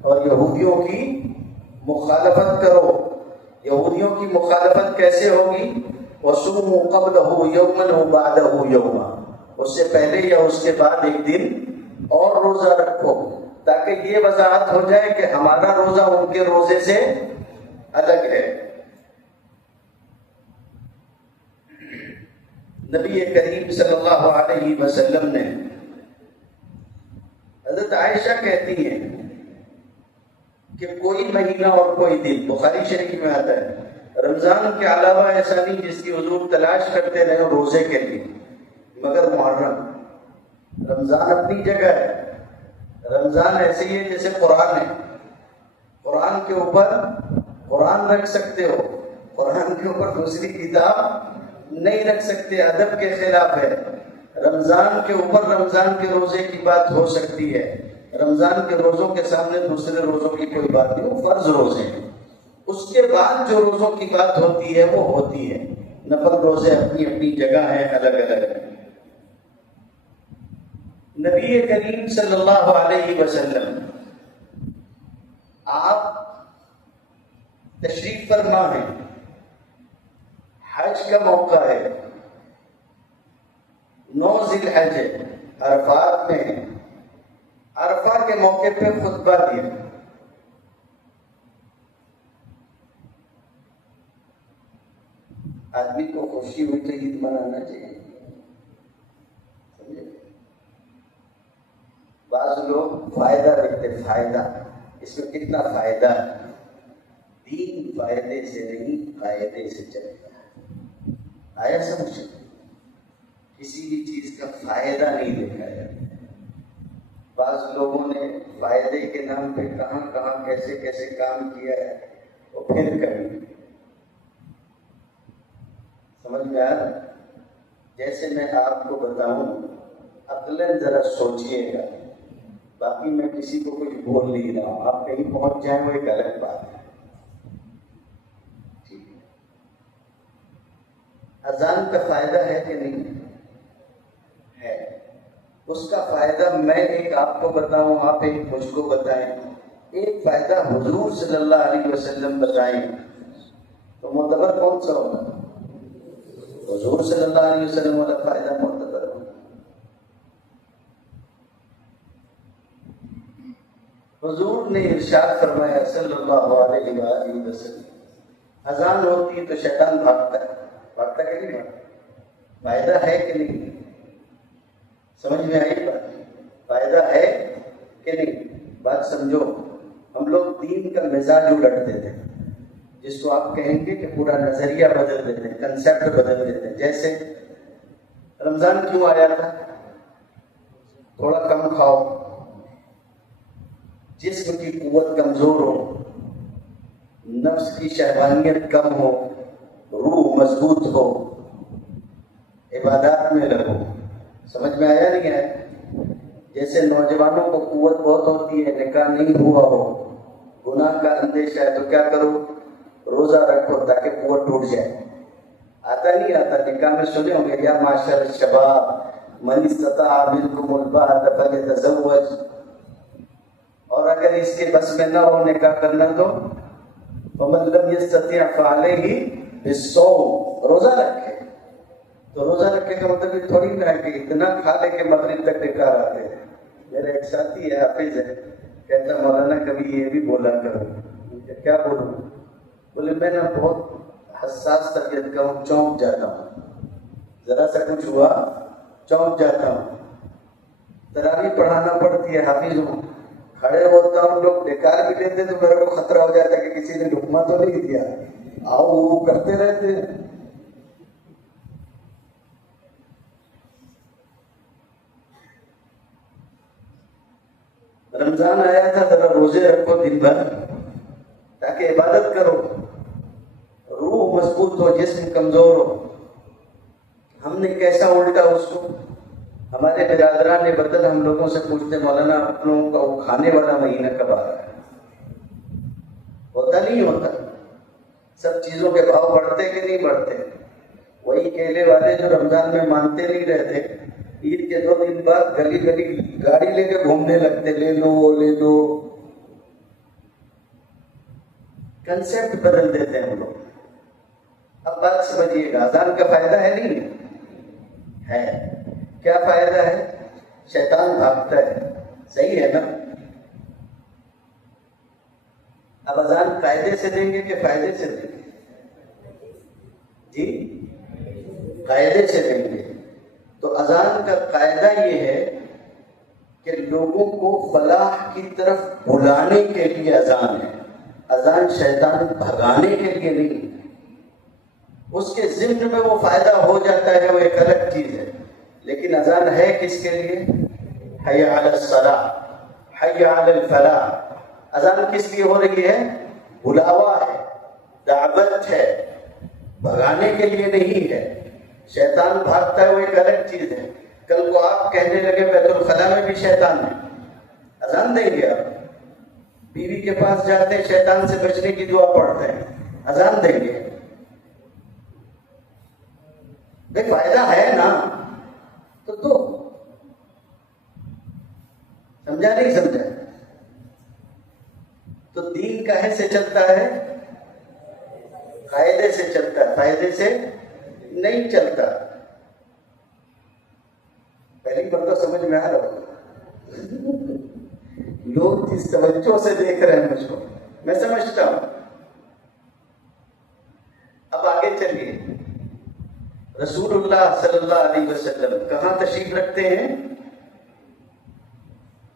اور یہودیوں کی مخالفت کرو۔ یہودیوں کی مخالفت کیسے ہوگی؟ وصوموا قبلہ یوما وبعدہ یوما، اس سے پہلے یا اس کے بعد ایک دن اور روزہ رکھو، تاکہ یہ وضاحت ہو جائے کہ ہمارا روزہ ان کے روزے سے الگ ہے۔ نبی کریم صلی اللہ علیہ وسلم نے، حضرت عائشہ کہتی ہیں کہ کوئی مہینہ اور کوئی دن، بخاری شریف میں آتا ہے رمضان کے علاوہ ایسا نہیں جس کی حضور تلاش کرتے رہے روزے کے لیے، مگر محرم۔ رمضان اپنی جگہ ہے، رمضان ایسے ہی ہے جیسے قرآن ہے، قرآن کے اوپر قرآن رکھ سکتے ہو، قرآن کے اوپر دوسری کتاب نہیں رکھ سکتے، ادب کے خلاف ہے۔ رمضان کے اوپر رمضان کے روزے کی بات ہو سکتی ہے، رمضان کے روزوں کے سامنے دوسرے روزوں کی کوئی بات نہیں، وہ فرض روزے ہیں۔ اس کے بعد جو روزوں کی بات ہوتی ہے وہ ہوتی ہے، نفل روزے اپنی اپنی جگہ ہیں، الگ الگ ہیں۔ نبی کریم صلی اللہ علیہ وسلم آپ تشریف فرما ہے، حج کا موقع ہے، 9 ذی الحج ہے، عرفات میں ہے، عرفہ کے موقع پہ خطبہ دیا۔ آدمی کو خوشی ہوئی تو عید منانا چاہیے، سمجھے؟ بعض لوگ فائدہ دیکھتے، فائدہ اس میں کتنا فائدہ ہے؟ دین فائدے سے نہیں قاعدے سے چلتا ہے، آیا سمجھ؟ کسی بھی چیز کا فائدہ نہیں دیکھا جاتا۔ بعض لوگوں نے فائدے کے نام پہ کہاں کہاں کیسے کیسے کام کیا ہے، وہ پھر کبھی سمجھ میں آ رہا؟ جیسے میں آپ کو بتاؤں، عقلاً ذرا سوچئے گا، باقی میں کسی کو کچھ بول نہیں رہا ہوں، آپ کہیں پہنچ جائیں وہ ایک الگ بات ہے، ٹھیک ہے؟ اذان کا فائدہ ہے کہ نہیں ہے؟ اس کا فائدہ میں ایک آپ کو بتاؤں، آپ ایک مجھ کو بتائیں، ایک فائدہ حضور صلی اللہ علیہ وسلم بتائیں تو معتبر کون سا ہوگا؟ حضور صلی اللہ علیہ وسلم والا فائدہ معتبر ہوگا۔ حضور نے ارشاد فرمایا صلی اللہ علیہ وآلہ وسلم، اذان ہوتی ہے تو شیطان بھاگتا ہے، بھاگتا کہ نہیں بھاگتا؟ فائدہ ہے کہ نہیں؟ سمجھ میں آئی بات؟ فائدہ ہے کہ نہیں؟ بات سمجھو۔ ہم لوگ دین کا مزاج الٹ دیتے ہیں، جس کو آپ کہیں گے کہ پورا نظریہ بدل دیتے ہیں، کنسیپٹ بدل دیتے ہیں۔ جیسے رمضان کیوں آیا تھا؟ تھوڑا کم کھاؤ، جسم کی قوت کمزور ہو، نفس کی شہوانیت کم ہو، روح مضبوط ہو، عبادات میں لگو۔ سمجھ میں آیا نہیں ہے؟ جیسے نوجوانوں کو قوت بہت ہوتی ہے، نکاح نہیں ہوا ہو، گناہ کا اندیشہ ہے، تو کیا کرو؟ روزہ رکھو تاکہ قوت ٹوٹ جائے۔ آتا نہیں آتا؟ نکاح میں سنے ہوں گے، یا معاشر الشباب من استطاع منکم الباءۃ فلیتزوج، اور اگر اس کے بس میں نہ ہو نکاح کرنا تو ومن لم یستطع فعلیہ بالصوم، روزہ رکھے۔ تو روزہ رکھے کا مطلب یہ تھوڑی نہ ہے کہ اتنا کھا لے کہ مغرب تک ڈکار آتے ہیں۔ میرا ایک ساتھی ہے، حافظ ہے، کہتا مولانا کبھی یہ بھی بولا کرو۔ کیا بولوں؟ بولے میں نا بہت حساس طبیعت کا ہوں، چونک جاتا ہوں، ذرا سا کچھ ہوا چونک جاتا ہوں، تراویح پڑھانا پڑتی ہے، حافظ ہوں، کھڑے ہوتا ہوں، لوگ بیکار بھی لیتے تو میرے کو خطرہ ہو جاتا ہے کہ کسی نے لقمہ تو نہیں دیا، آؤ وہ کرتے رہتے ہیں۔ رمضان آیا تھا، ذرا روزے رکھو دن بھر تاکہ عبادت کرو، روح مضبوط ہو، جسم کمزور ہو۔ ہم نے کیسا الٹا اس کو؟ ہمارے برادران نے بدل ہم لوگوں سے پوچھتے مولانا آپ لوگوں کا وہ کھانے والا مہینہ کب آ رہا ہے؟ ہوتا نہیں ہوتا؟ سب چیزوں کے بھاؤ بڑھتے کہ نہیں بڑھتے؟ وہی کیلے والے جو رمضان میں مانتے نہیں رہتے، عید کے 2 دن بعد گلی گلی گاڑی لے کے گھومنے لگتے، لے لو وہ لے لو۔ کنسیپٹ بدل دیتے ہیں ہم لوگ۔ اب بات سمجھیے گا، اذان کا فائدہ ہے نہیں ہے؟ کیا فائدہ ہے؟ شیطان بھاگتا ہے، صحیح ہے نا؟ اب اذان قاعدے سے دیں گے کہ فائدے سے دیں گے؟ جی قاعدے سے دیں گے۔ تو اذان کا قاعدہ یہ ہے کہ لوگوں کو فلاح کی طرف بلانے کے لیے اذان ہے. اذان شیطان بھگانے کے لیے نہیں. اس کے ضمن میں وہ فائدہ ہو جاتا ہے، وہ ایک الگ چیز ہے، لیکن اذان ہے کس کے لیے؟ حی علی الصلاۃ، حی علی الفلاح. اذان کس لیے ہو رہی ہے؟ بلاوا ہے، دعوت ہے، بھگانے کے لیے نہیں ہے. شیطان بھاگتا ہے وہ ایک الگ چیز ہے. کل کو آپ کہنے لگے بیت الخلاء میں بھی شیطان ہے، اذان دیں گے آپ؟ بیوی کے پاس جاتے ہیں شیطان سے بچنے کی دعا پڑھتے ہیں، اذان دیں گے؟ بھائی فائدہ ہے نا تو دو. سمجھا نہیں سمجھا؟ تو دین کہے سے چلتا ہے؟ قاعدے سے چلتا ہے، فائدے سے نہیں چلتا. پہلی بار تو سمجھ میں آ رہا ہوگا. لوگ جس توجہ سے دیکھ رہے ہیں مجھ کو میں سمجھتا ہوں. اب آگے چلیے. رسول اللہ صلی اللہ علیہ وسلم کہاں تشریف رکھتے ہیں؟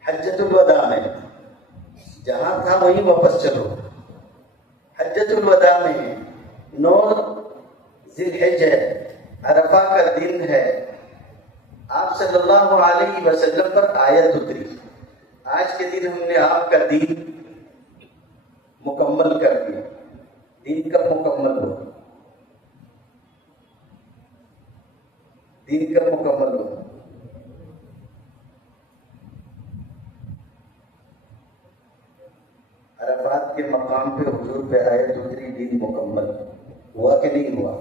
حجۃ الوداع میں. جہاں تھا وہیں واپس چلو. حجۃ الوداع میں 9 ذی الحجہ عرفہ کا دن ہے. آپ صلی اللہ علیہ وسلم پر آیت اتری. آج کے دن ہم نے آپ کا دین مکمل کر دیا. دین کب مکمل ہوا؟ دین کب مکمل ہوا؟ عرفات کے مقام پہ حضور پہ آیت اتری، دین مکمل ہوا کہ نہیں ہوا؟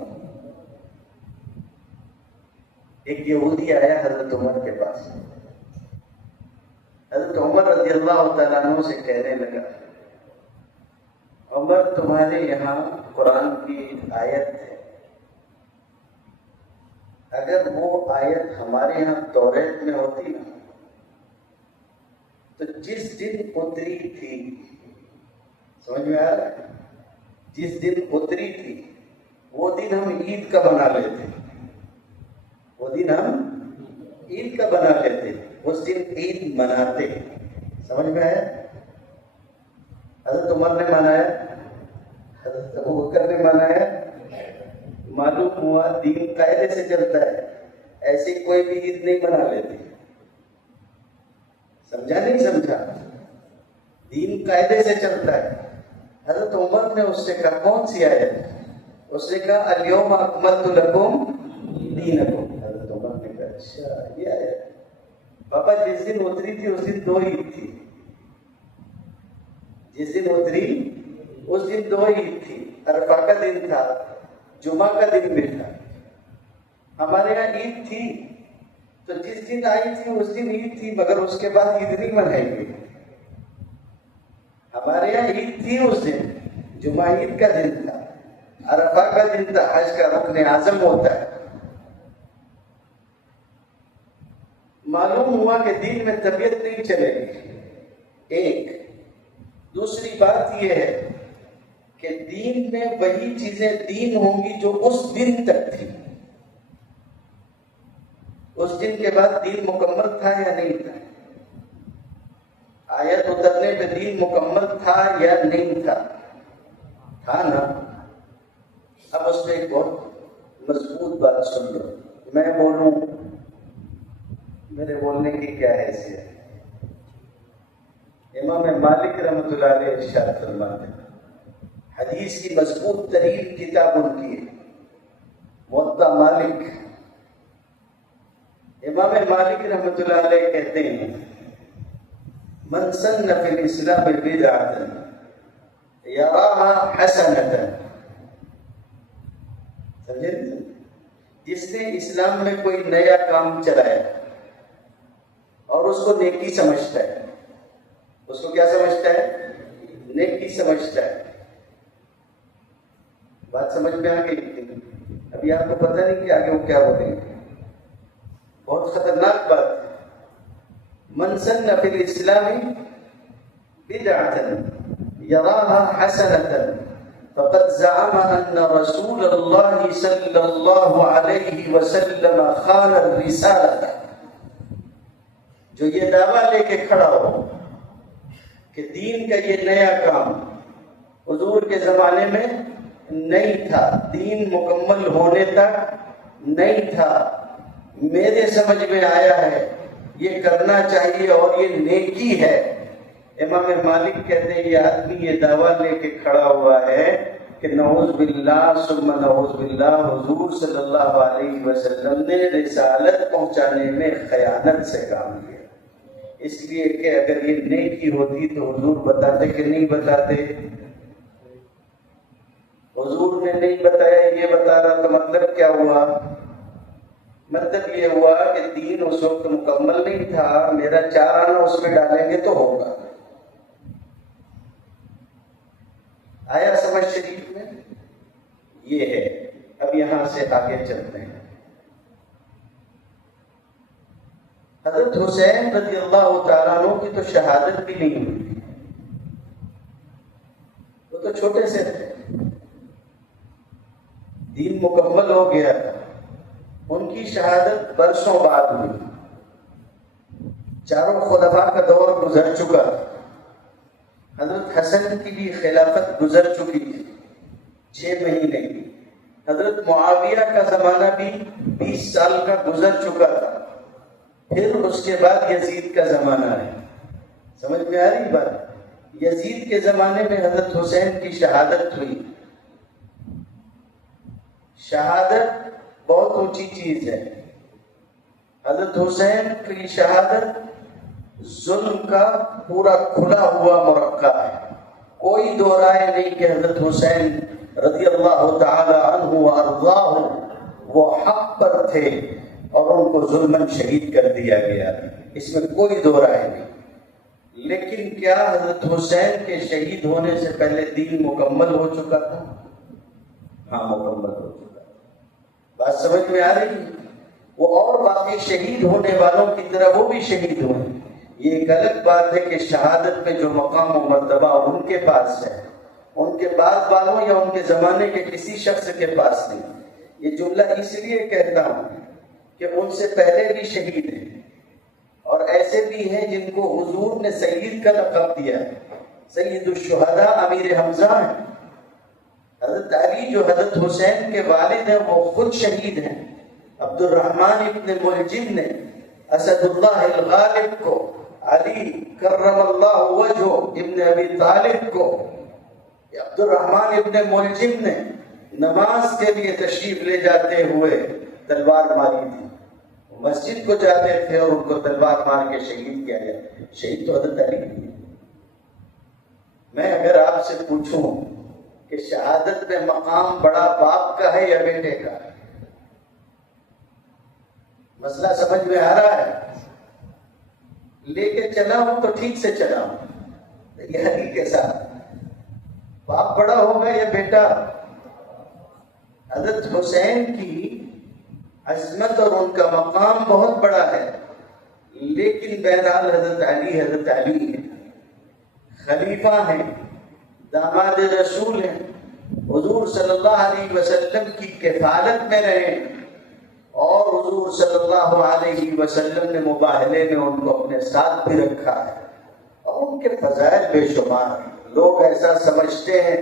ایک یہودی آیا حضرت عمر کے پاس. حضرت عمر رضی اللہ تعالیٰ عنہ سے کہنے لگا، عمر تمہارے یہاں قرآن کی آیت ہے، اگر وہ آیت ہمارے یہاں توریت میں ہوتی نا تو جس دن اتری تھی، سمجھ میں آ رہا ہے؟ جس دن اتری تھی وہ دن ہم عید کا بنا لیتے. وہ دن ہم عید کا بنا لیتے، اس دن عید مناتے. سمجھ میں آیا؟ حضرت عمر نے منایا، حضرت ابوبکر نے منایا. معلوم ہوا دین قاعدے سے چلتا ہے، ایسی کوئی بھی عید نہیں بنا لیتے. سمجھا نہیں سمجھا؟ دین قاعدے سے چلتا ہے. حضرت عمر نے اس سے کہا کون سی آیت؟ اس نے کہا الیوم اکملت لکم دینکم. حضرت عمر نے کہا اچھا یہ آیت. پاپا جس دن اتری تھی اس دن 2 عید تھی. جس دن اتری اس دن 2 عید تھی. عرفہ کا دن تھا، جمعہ کا دن بھی تھا. ہمارے یہاں عید تھی تو جس دن آئی تھی اس دن عید تھی، مگر اس کے بعد عید نہیں منائی گئی. ہمارے یہاں عید تھی اس دن، جمعہ عید کا دن تھا، عرفہ کا دن تھا، حج کا رکن اعظم ہوتا ہے. معلوم ہوا کہ دین میں طبیعت نہیں چلے گی. ایک دوسری بات یہ ہے کہ دین میں وہی چیزیں دین ہوں گی جو اس دن تک تھی. اس دن کے بعد دین مکمل تھا یا نہیں تھا؟ آیت اترنے پہ دین مکمل تھا یا نہیں تھا؟ تھا نا. اب اس میں ایک بہت مضبوط بات سن لو. میں بولوں، میرے بولنے کی کیا حیثیت ہے؟ امام مالک رحمۃ اللہ علیہ ارشاد فرماتے ہیں، حدیث کی مضبوط ترین کتاب ان کی ہے موطا مالک. امام مالک رحمۃ اللہ علیہ کہتے ہیں من سن فی الاسلام بدعۃ یراها حسنۃ. سمجھے؟ جس نے اسلام میں کوئی نیا کام چلایا اور اس کو نیکی سمجھتا ہے، اس کو کیا سمجھتا ہے؟ نیکی سمجھتا ہے. بات سمجھ میں آ گئی؟ ابھی آپ کو پتہ نہیں کہ آگے وہ کیا بولیں گے. بہت خطرناک بات ہے. من سن فی الاسلام بدعۃ یراها حسنۃ فقد زعم ان رسول اللہ صلی اللہ علیہ وسلم خان الرسالۃ. جو یہ دعویٰ لے کے کھڑا ہو کہ دین کا یہ نیا کام حضور کے زمانے میں نہیں تھا، دین مکمل ہونے تک نہیں تھا، میرے سمجھ میں آیا ہے یہ کرنا چاہیے اور یہ نیکی ہے، امام مالک کہتے ہیں یہ آدمی یہ دعویٰ لے کے کھڑا ہوا ہے کہ نعوذ باللہ ثم نعوذ باللہ حضور صلی اللہ علیہ وسلم نے رسالت پہنچانے میں خیانت سے کام کیا، اس لیے کہ اگر یہ نیکی ہوتی تو حضور بتاتے کہ نہیں بتاتے؟ حضور نے نہیں بتایا، یہ بتا رہا تو مطلب کیا ہوا؟ مطلب یہ ہوا کہ دین اس وقت مکمل نہیں تھا، میرا 4 آنا اس میں ڈالیں گے تو ہوگا۔ آیا سمجھ شریف میں؟ یہ ہے۔ اب یہاں سے آگے چلتے ہیں۔ حضرت حسین رضی اللہ تعالیٰ عنہ کی تو شہادت بھی نہیں ہوئی، وہ تو چھوٹے سے تھے، دین مکمل ہو گیا تھا، ان کی شہادت برسوں بعد ہوئی، 4 خلفاء کا دور گزر چکا، حضرت حسن کی بھی خلافت گزر چکی تھی 6 مہینے کی، حضرت معاویہ کا زمانہ بھی 20 سال کا گزر چکا تھا، پھر اس کے بعد یزید کا زمانہ ہے۔ سمجھ میں آ رہی بات؟ یزید کے زمانے میں حضرت حسین کی شہادت ہوئی۔ شہادت بہت اونچی چیز ہے۔ حضرت حسین کی شہادت ظلم کا پورا کھلا ہوا مرقع ہے، کوئی دو رائے نہیں کہ حضرت حسین رضی اللہ تعالی عنہ وارضاہ وہ حق پر تھے اور ان کو ظلماً شہید کر دیا گیا، اس میں کوئی دو رائے نہیں۔ لیکن کیا حضرت حسین کے شہید ہونے سے پہلے دین مکمل ہو چکا تھا؟ ہاں، مکمل ہو چکا تھا۔ بات سمجھ میں آ رہی ہے؟ وہ اور باقی شہید ہونے والوں کی طرح وہ بھی شہید ہوئے، یہ ایک الگ بات ہے کہ شہادت میں جو مقام و مرتبہ ان کے پاس ہے، ان کے بعد والوں یا ان کے زمانے کے کسی شخص کے پاس نہیں۔ یہ جملہ اس لیے کہتا ہوں کہ ان سے پہلے بھی شہید ہیں، اور ایسے بھی ہیں جن کو حضور نے سید کا لقب دیا ہے، سید الشہداء امیر حمزہ ہیں۔ حضرت علی جو حضرت حسین کے والد ہیں وہ خود شہید ہیں۔ عبد الرحمن ابن ملجم نے اسد اللہ الغالب کو، علی کرم اللہ وجہہ ابن ابی طالب کو، عبد الرحمن ابن ملجم نے نماز کے لیے تشریف لے جاتے ہوئے تلوار ماری تھی، مسجد کو جاتے تھے اور ان کو تلوار مار کے شہید کیا گیا۔ شہید تو حضرت علی تھی۔ میں اگر آپ سے پوچھوں کہ شہادت میں مقام بڑا باپ کا ہے یا بیٹے کا؟ مسئلہ سمجھ میں آ رہا ہے؟ لے کے چلا ہوں تو ٹھیک سے چلا ہوں یعنی کے ساتھ، باپ بڑا ہوگا یا بیٹا؟ حضرت حسین کی عظمت اور ان کا مقام بہت بڑا ہے، لیکن بہرحال حضرت علی ہیں، خلیفہ ہیں، داماد رسول ہیں، حضور صلی اللہ علیہ وسلم کی کفالت میں رہے اور حضور صلی اللہ علیہ وسلم نے مباہلے میں ان کو اپنے ساتھ بھی رکھا ہے، اور ان کے فضائل بے شمار ہیں۔ لوگ ایسا سمجھتے ہیں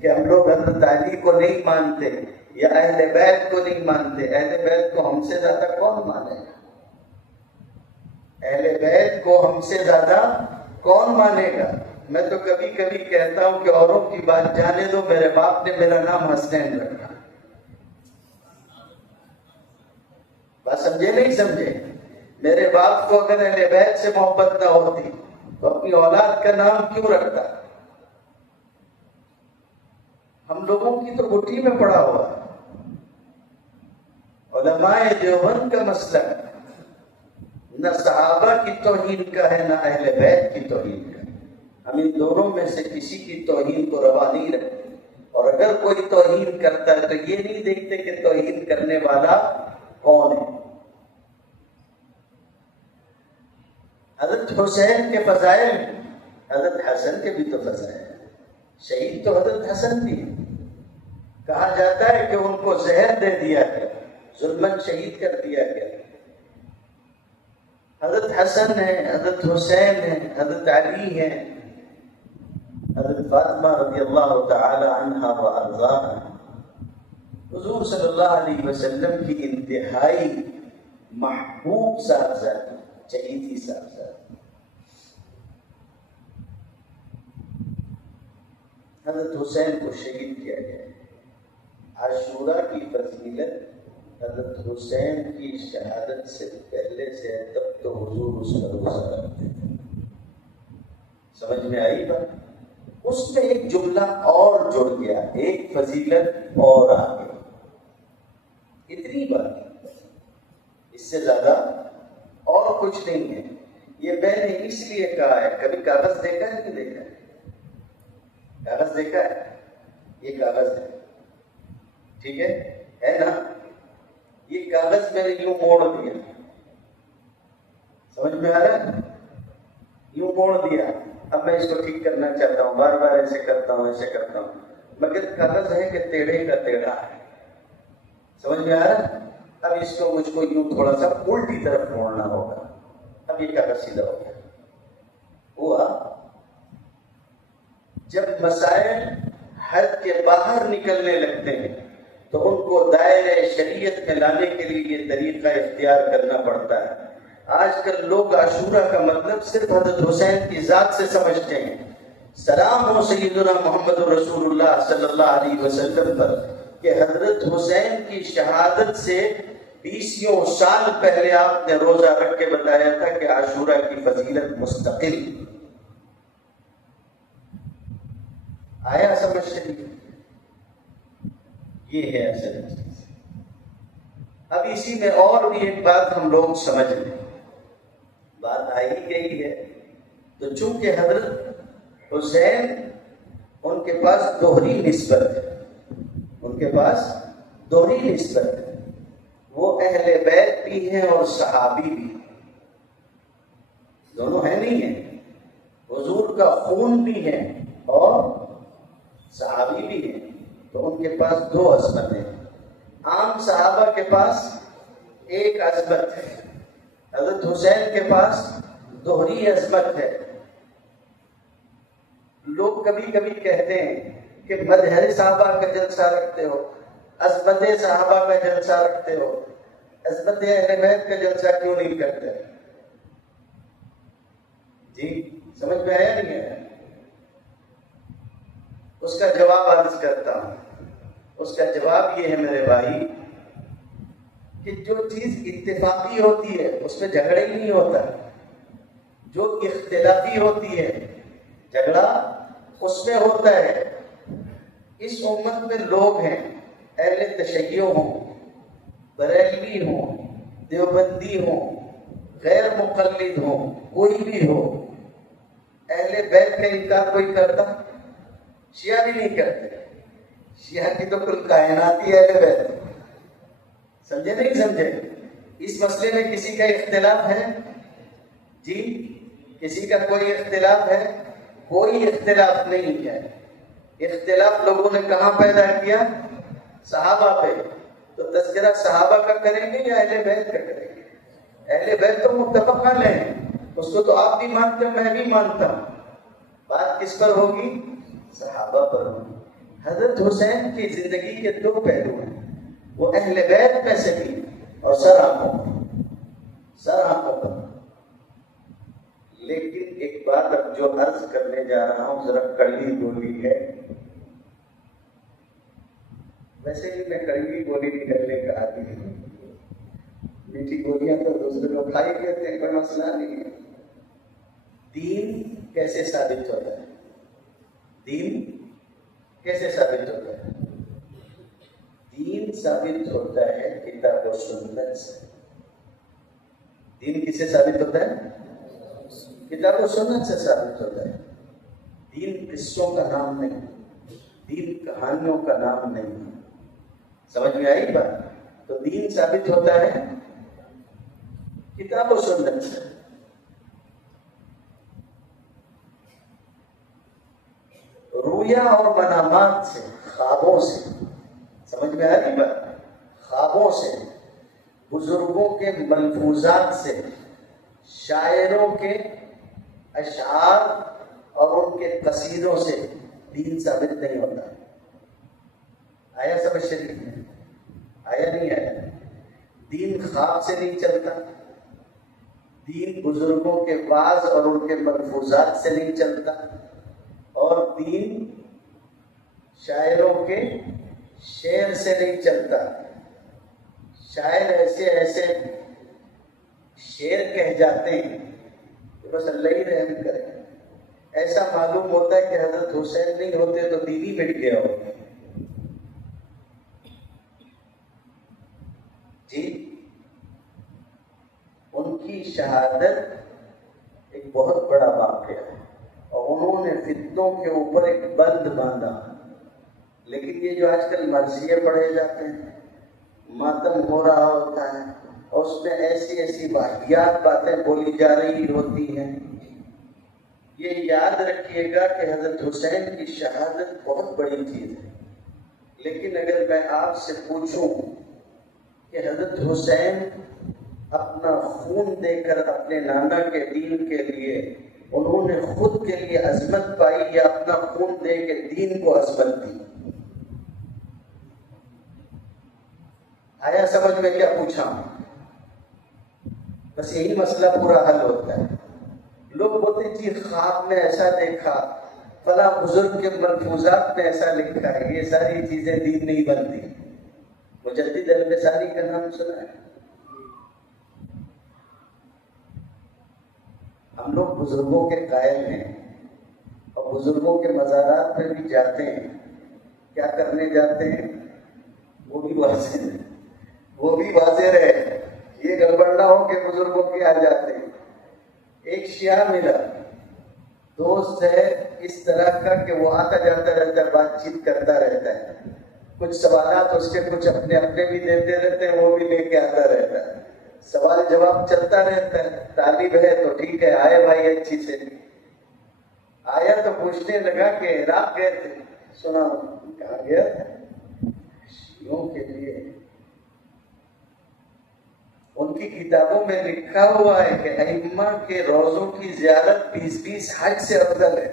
کہ ہم لوگ حضرت علی کو نہیں مانتے یا اہل بیت کو نہیں مانتے۔ اہل بیت کو ہم سے زیادہ کون مانے گا؟ اہل بیت کو ہم سے زیادہ کون مانے گا؟ میں تو کبھی کبھی کہتا ہوں کہ اوروں کی بات جانے دو، میرے باپ نے میرا نام حسین رکھا۔ بات سمجھے نہیں سمجھے؟ میرے باپ کو اگر اہل بیت سے محبت نہ ہوتی تو اپنی اولاد کا نام کیوں رکھتا؟ ہم لوگوں کی تو گٹھی میں پڑا ہوا ہے۔ علماء دیوبند کا مسلک نہ صحابہ کی توہین کا ہے نہ اہل بیت کی توہین کا، ہم ان دونوں میں سے کسی کی توہین کو روا نہیں رکھتے، اور اگر کوئی توہین کرتا ہے تو یہ نہیں دیکھتے کہ توہین کرنے والا کون ہے۔ حضرت حسین کے فضائل، حضرت حسن کے بھی تو فضائل ہیں، شہید تو حضرت حسن بھی ہے۔ کہا جاتا ہے کہ ان کو زہر دے دیا گیا، ظلماً شہید کر دیا گیا۔ حضرت حضرت حسن ہیں، حضرت حسین ہیں، حضرت علی ہیں، حضرت فاطمہ رضی اللہ تعالی عنہا و ارضاہا، حضور صلی اللہ علیہ وسلم کی انتہائی محبوب صاحبزادی، چہیتی صاحبزادی۔ حضرت حسین کو شہید کیا گیا۔ عاشورہ کی فضیلت حضرت حسین کی شہادت سے پہلے سے ہے، تب تو حضور اس کا روزہ رکھتے تھے۔ سمجھ میں آئی بات؟ اس میں ایک جملہ اور جڑ گیا، ایک فضیلت اور آ گئی، اتنی بات، اس سے زیادہ اور کچھ نہیں ہے۔ یہ میں نے اس لیے کہا ہے، کبھی کاغذ دیکھا ہے نہیں دیکھا ہے؟ کاغذ دیکھا ہے؟ یہ کاغذ ہے، ٹھیک ہے نا؟ یہ کاغذ میں نے یوں موڑ دیا، سمجھ میں آ رہا ہے؟ یوں موڑ دیا، اب میں اس کو ٹھیک کرنا چاہتا ہوں، بار بار ایسے کرتا ہوں ایسے کرتا ہوں، مگر کاغذ ہے کہ ٹیڑھے کا ٹیڑھا ہے، سمجھ میں آ رہا ہے؟ اب اس کو مجھ کو یوں تھوڑا سا الٹی طرف موڑنا ہوگا، اب یہ کاغذ سیدھا ہو گیا۔ ہوا جب مسائل حد کے باہر نکلنے لگتے ہیں تو ان کو دائرۂ شریعت میں لانے کے لیے یہ طریقہ اختیار کرنا پڑتا ہے۔ آج کل لوگ عاشورہ کا مطلب صرف حضرت حسین کی ذات سے سمجھتے ہیں۔ سلام ہو سیدنا محمد رسول اللہ صلی اللہ علیہ وسلم پر کہ حضرت حسین کی شہادت سے 20 سال پہلے آپ نے روزہ رکھ کے بتایا تھا کہ عاشورہ کی فضیلت مستقل۔ آیا سمجھ سے؟ یہ ہے اصل چیز۔ اب اسی میں اور بھی ایک بات ہم لوگ سمجھ لیں، بات آئی گئی ہے تو چونکہ حضرت حسین ان کے پاس دوہری نسبت ہے، ان کے پاس دوہری نسبت ہے، وہ اہل بیت بھی ہیں اور صحابی بھی، دونوں ہیں نہیں ہیں، حضور کا خون بھی ہے اور صحابی بھی ہیں، تو ان کے پاس دو عظمتیں ہیں۔ عام صحابہ کے پاس ایک عظمت ہے، حضرت حسین کے پاس دوہری عظمت ہے۔ لوگ کبھی کبھی کہتے ہیں کہ مدحر صحابہ کا جلسہ رکھتے ہو، عظمت صحابہ کا جلسہ رکھتے ہو، عظمت اہل بیت کا جلسہ کیوں نہیں کرتے؟ جی سمجھ میں آیا نہیں ہے؟ اس کا جواب عرض کرتا ہوں۔ اس کا جواب یہ ہے میرے بھائی کہ جو چیز اتفاقی ہوتی ہے اس میں جھگڑا ہی نہیں ہوتا، جو اختلافی ہوتی ہے جھگڑا اس میں ہوتا ہے۔ اس امت میں لوگ ہیں، اہل تشیع ہوں، بریلوی ہوں، دیوبندی ہوں، غیر مقلد ہوں، کوئی بھی ہو، اہل بیت کا انکار کوئی کرتا؟ شیعہ بھی نہیں کرتے، شیعہ کی تو کل کائناتی اہل بیت، سمجھے نہیں سمجھے؟ اس مسئلے میں کسی کا اختلاف ہے؟ جی کسی کا کوئی اختلاف ہے؟ کوئی اختلاف نہیں ہے۔ اختلاف لوگوں نے کہاں پیدا کیا؟ صحابہ پہ۔ تو تذکرہ صحابہ کا کریں گے یا اہل بیت کا کریں گے؟ اہل بیت تو متفق علیہ ہیں، اس کو تو آپ بھی مانتے ہیں، میں بھی مانتا ہوں۔ بات کس پر ہوگی؟ صحابہ پر ہوگی۔ حضرت حسین کی زندگی کے دو پہلو ہیں، وہ اہل بیت میں سے بھی اور سر آنکھوں پر۔ لیکن ایک بات اب جو عرض کرنے جا رہا ہوں ذرا کڑوی بولی ہے، ویسے بھی میں کڑوی بولی نکلنے کا عادی ہوں، میٹھی گولیاں تو دوسرے لوگ کھائی لیتے ہیں، کوئی مسئلہ نہیں ہے۔ دین کیسے ثابت ہوتا ہے؟ دین کیسے ثابت ہوتا ہے؟ دین ثابت ہوتا ہے کتاب و سنت سے۔ دین کس سے ثابت ہوتا ہے؟ کتاب و سنت سے ثابت ہوتا ہے۔ دین قصوں کا نام نہیں، دین کہانیوں کا نام نہیں۔ سمجھ میں آئی بات؟ تو دین ثابت ہوتا ہے کتاب و سنت سے۔ رویا اور منامات سے، خوابوں سے، سمجھ میں آ رہی بات؟ خوابوں سے، بزرگوں کے ملفوظات سے، شاعروں کے اشعار اور ان کے قصیدوں سے دین ثابت نہیں ہوتا. آیا سمجھ شریف میں؟ آیا نہیں آیا؟ دین خواب سے نہیں چلتا، دین بزرگوں کے بعض اور ان کے ملفوظات سے نہیں چلتا، اور دین شاعروں کے شعر سے نہیں چلتا. شاعر ایسے ایسے شعر کہہ جاتے ہیں کہ بس اللہ ہی رحم کرے. ایسا معلوم ہوتا ہے کہ حضرت حسین نہیں ہوتے تو دین ہی مٹ گیا ہوتا. جی، ان کی شہادت ایک بہت بڑا واقعہ ہے، اور انہوں نے فتنوں کے اوپر ایک بند باندھا. لیکن یہ جو آج کل مرثیے پڑھے جاتے ہیں، ماتم ہو رہا ہوتا ہے، اور اس میں ایسی ایسی واحیات باتیں بولی جا رہی ہوتی ہیں. یہ یاد رکھیے گا کہ حضرت حسین کی شہادت بہت بڑی چیز ہے. لیکن اگر میں آپ سے پوچھوں کہ حضرت حسین اپنا خون دے کر اپنے نانا کے دین کے لیے انہوں نے خود کے لیے عظمت پائی یا اپنا خون دے کے دین کو عظمت دی؟ آیا سمجھ میں کیا پوچھا؟ بس یہی مسئلہ پورا حل ہوتا ہے. لوگ بولتے جی خواب میں ایسا دیکھا، فلاں بزرگ کے ملفوظات میں ایسا لکھا ہے. یہ ساری چیزیں دین نہیں بنتی. مجدد البصاری کا نام سنا ہے؟ ہم لوگ بزرگوں کے قائل ہیں اور بزرگوں کے مزارات پہ بھی جاتے ہیں. کیا کرنے جاتے ہیں؟ وہ بھی واضح رہے، یہ گڑبڑ نہ ہو کہ بزرگوں کے آ جاتے ہیں. ایک شیعہ ملا، دوست ہے اس طرح کا کہ وہ آتا جاتا رہتا ہے، بات چیت کرتا رہتا ہے. کچھ سوالات اس کے کچھ اپنے بھی دیتے رہتے ہیں، وہ بھی لے کے آتا رہتا ہے. سوال جواب چلتا رہتا ہے. طالب ہے تو ٹھیک ہے، آئے بھائی اچھی سے. آیا تو پوچھنے لگا کہ عراق گئے تھے. سنا کہاں گیا تھا؟ شیعوں کے لیے. ان کی کتابوں میں لکھا ہوا ہے کہ ائمہ کے روضوں کی زیارت 20 حج سے افضل ہے.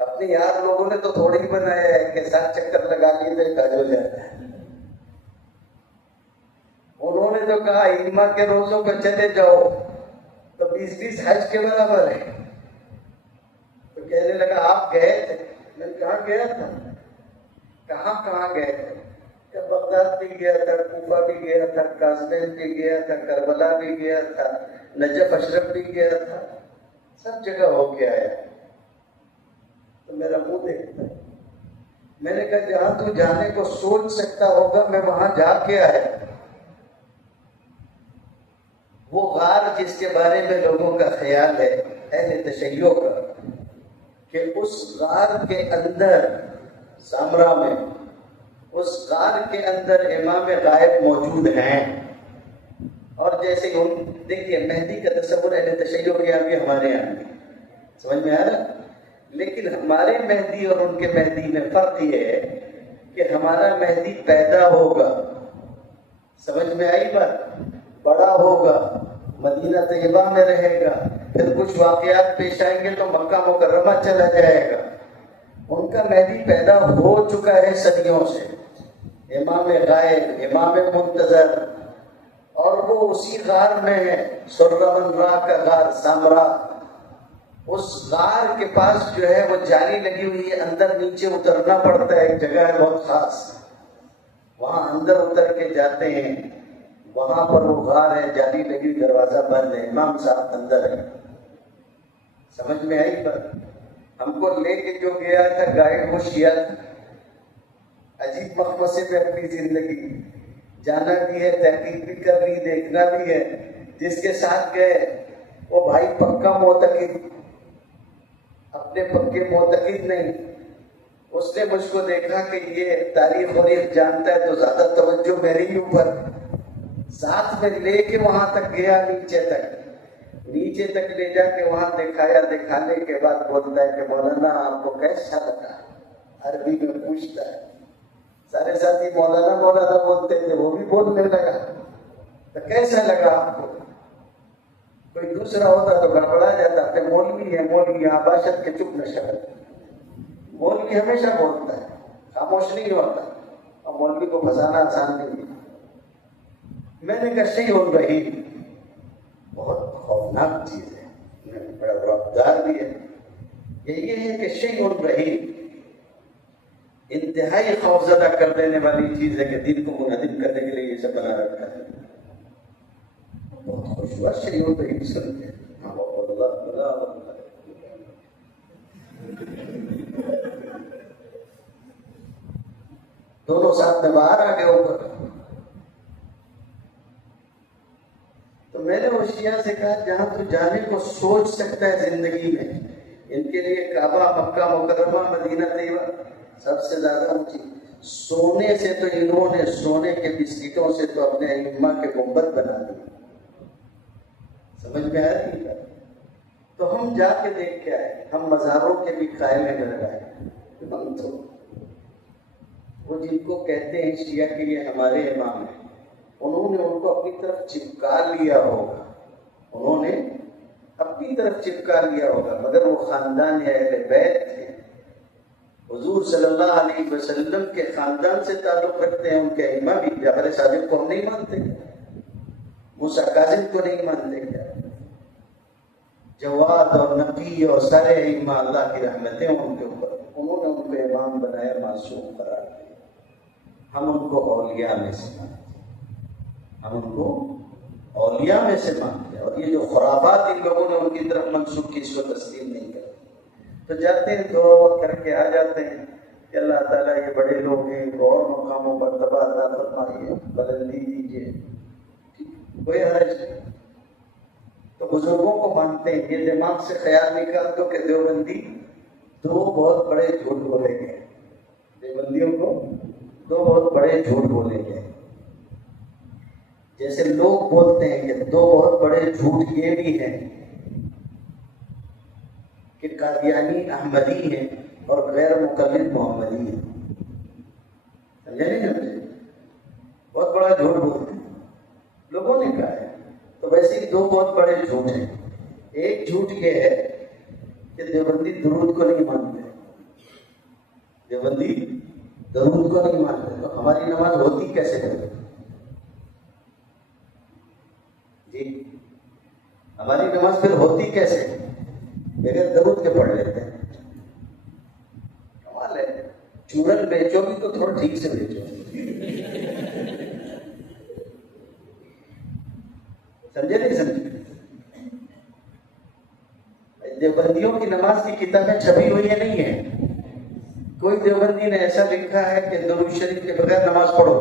اپنے یار لوگوں نے تو تھوڑی ہی بنایا ہے کہ 7 چکر لگا لیے تو حج ہو جاتا ہے. انہوں نے تو کہا ائمہ کے روزوں پہ چلے جاؤ تو 20 حج کے برابر ہے. تو کہنے لگا آپ گئے تھے؟ میں کہاں گیا تھا؟ کہاں گئے تھے؟ کہ بغداد بھی گیا تھا، کوفہ بھی گیا تھا، قازوین بھی گیا تھا، کربلا بھی گیا تھا، نجف اشرف بھی گیا تھا، سب جگہ ہو کے آیا. تو میرا منہ دیکھتا. میں نے کہا جہاں تو جانے کو سوچ سکتا ہوگا میں وہاں جا کے آیا. وہ غار جس کے بارے میں لوگوں کا خیال ہے اہل تشیع کا کہ اس غار کے اندر سامرا میں اس غار کے اندر امام غائب موجود ہیں. اور جیسے دیکھیے مہدی کا تصور اہل تشیع کے یہاں بھی ہمارے یہاں بھی سمجھ میں آ رہا. لیکن ہمارے مہدی اور ان کے مہدی میں فرق یہ ہے کہ ہمارا مہدی پیدا ہوگا، سمجھ میں آئی بات، بڑا ہوگا، مدینہ طیبہ میں رہے گا، پھر کچھ واقعات پیش آئیں گے تو مکہ مکرمہ چلا جائے گا. ان کا مہدی پیدا ہو چکا ہے صدیوں سے، امام غائب، امام منتظر، اور وہ اسی غار میں ہے، سرمن را کا غار سامرا. اس غار کے پاس جو ہے وہ جالی لگی ہوئی ہے، اندر نیچے اترنا پڑتا ہے. ایک جگہ ہے بہت خاص، وہاں اندر اتر کے جاتے ہیں. وہاں پر وہ غار ہے، جالی لگی، دروازہ بند ہے، امام صاحب اندر ہے. سمجھ میں آئی بات؟ ہم کو لے کے جو گیا تھا گائیڈ وہ شیعہ، عجیب مخمصے میں اپنی زندگی جانا بھی ہے، تحقیق بھی کرنی، دیکھنا بھی ہے. جس کے ساتھ گئے وہ بھائی پکا معتقد، اپنے پکے معتقد نہیں. اس نے مجھ کو دیکھا کہ یہ تاریخ وریخ جانتا ہے تو زیادہ توجہ میرے ہی اوپر. ساتھ میں لے کے وہاں تک گیا، نیچے تک لے جا کے وہاں دکھایا. دکھانے کے بعد بولتا ہے کہ مولانا آپ کو کیسا لگا؟ عربی میں پوچھتا ہے. سارے ساتھی مولانا مولانا بولتے تھے، وہ بھی بولنے لگا تو کیسا لگا آپ کو؟ کوئی دوسرا ہوتا تو گڑبڑا جاتا. اپنے مولوی ہے، مولوی یہاں باشد کے چپ نہ شبت. مولوی ہمیشہ بولتا ہے، خاموش نہیں ہوتا، اور مولوی کو پھنسانا آسان نہیں ہے. میں نے کہا شیء رہیم، بہت خوفناک چیز ہے، بڑا رفتار بھی ہے. یہ ہے کہ شیء رحیم انتہائی خوفزدہ کر دینے والی چیز ہے کہ دل کو منہدم کرنے کے لیے یہ سب بنا رکھا ہے. بہت خوش ہوا شیء رحیم سن کے. دونوں ساتھ میں باہر آ گئے اوپر. تو میں نے وہ شیعہ سے کہا جہاں تو جانے کو سوچ سکتا ہے زندگی میں، ان کے لیے کعبہ، مکہ مکرمہ، مدینہ طیبہ سب سے زیادہ اونچی. سونے سے تو انہوں نے، سونے کے بسکٹوں سے تو اپنے ائمہ کے گنبد بنا دی. سمجھ میں آیا نہیں؟ تو ہم جا کے دیکھ کے آئے. ہم مزاروں کے بھی قائل میں ڈر گئے. ہم تو وہ جن کو کہتے ہیں شیعہ کے لیے ہمارے امام ہیں، انہوں نے ان کو اپنی طرف چپکا لیا ہوگا، انہوں نے اپنی طرف چپکا لیا ہوگا، مگر وہ خاندان اہل بیت تھے. حضور صلی اللہ علیہ وسلم کے خاندان سے تعلق رکھتے ہیں. ان کے ائمہ بھی جعفر صادق کو ہم نہیں مانتے، موسیٰ کاظم کو نہیں مانتے. کیا جواد اور نقی اور سارے ائمہ اللہ کی رحمتیں ان کے اوپر، انہوں نے ان کو امام بنایا، معصوم قرار دیا. ہم ان کو اولیاء میں سے مانتے ہیں، ہم ان کو اولیاء میں سے مانتے ہیں. اور یہ جو خرافات ان لوگوں نے ان کی طرف منسوخ کی، اس کو تسلیم نہیں کرتے. تو جاتے ہیں دعا کر کے آ جاتے ہیں کہ اللہ تعالیٰ یہ بڑے لوگ ہیں، اور مقاموں پر مرتبہ عطا فرمائیے، بلندی دیجیے، کوئی حرج نہیں. تو بزرگوں کو مانتے ہیں. یہ دماغ سے خیال نکال دو کہ دیوبندی دو بہت بڑے جھوٹ بولیں گے. دیوبندیوں کو دو بہت بڑے جھوٹ بولیں گے. جیسے لوگ بولتے ہیں کہ دو بہت بڑے جھوٹ یہ بھی ہیں کہ قادیانی احمدی ہیں اور غیر مقلد محمدی ہیں. سمجھے نہیں؟ بہت بڑا جھوٹ بولتے ہیں، لوگوں نے کہا ہے. تو ویسے ہی دو بہت بڑے جھوٹ ہیں. ایک جھوٹ یہ ہے کہ دیوبندی درود کو نہیں مانتے. دیوبندی درود کو نہیں مانتے. تو ہماری نماز ہوتی کیسے کرتے جی؟ ہماری نماز پھر ہوتی کیسے؟ بغیر درود کے پڑھ لیتے ہیں. کمال ہے. چورن بیچو بھی تو تھوڑا ٹھیک سے بیچو. سمجھے نہیں سمجھے؟ دیوبندیوں کی نماز کی کتابیں چھپی ہوئی ہیں نہیں ہیں. کوئی دیوبندی نے ایسا لکھا ہے کہ درود شریف کے بغیر نماز پڑھو.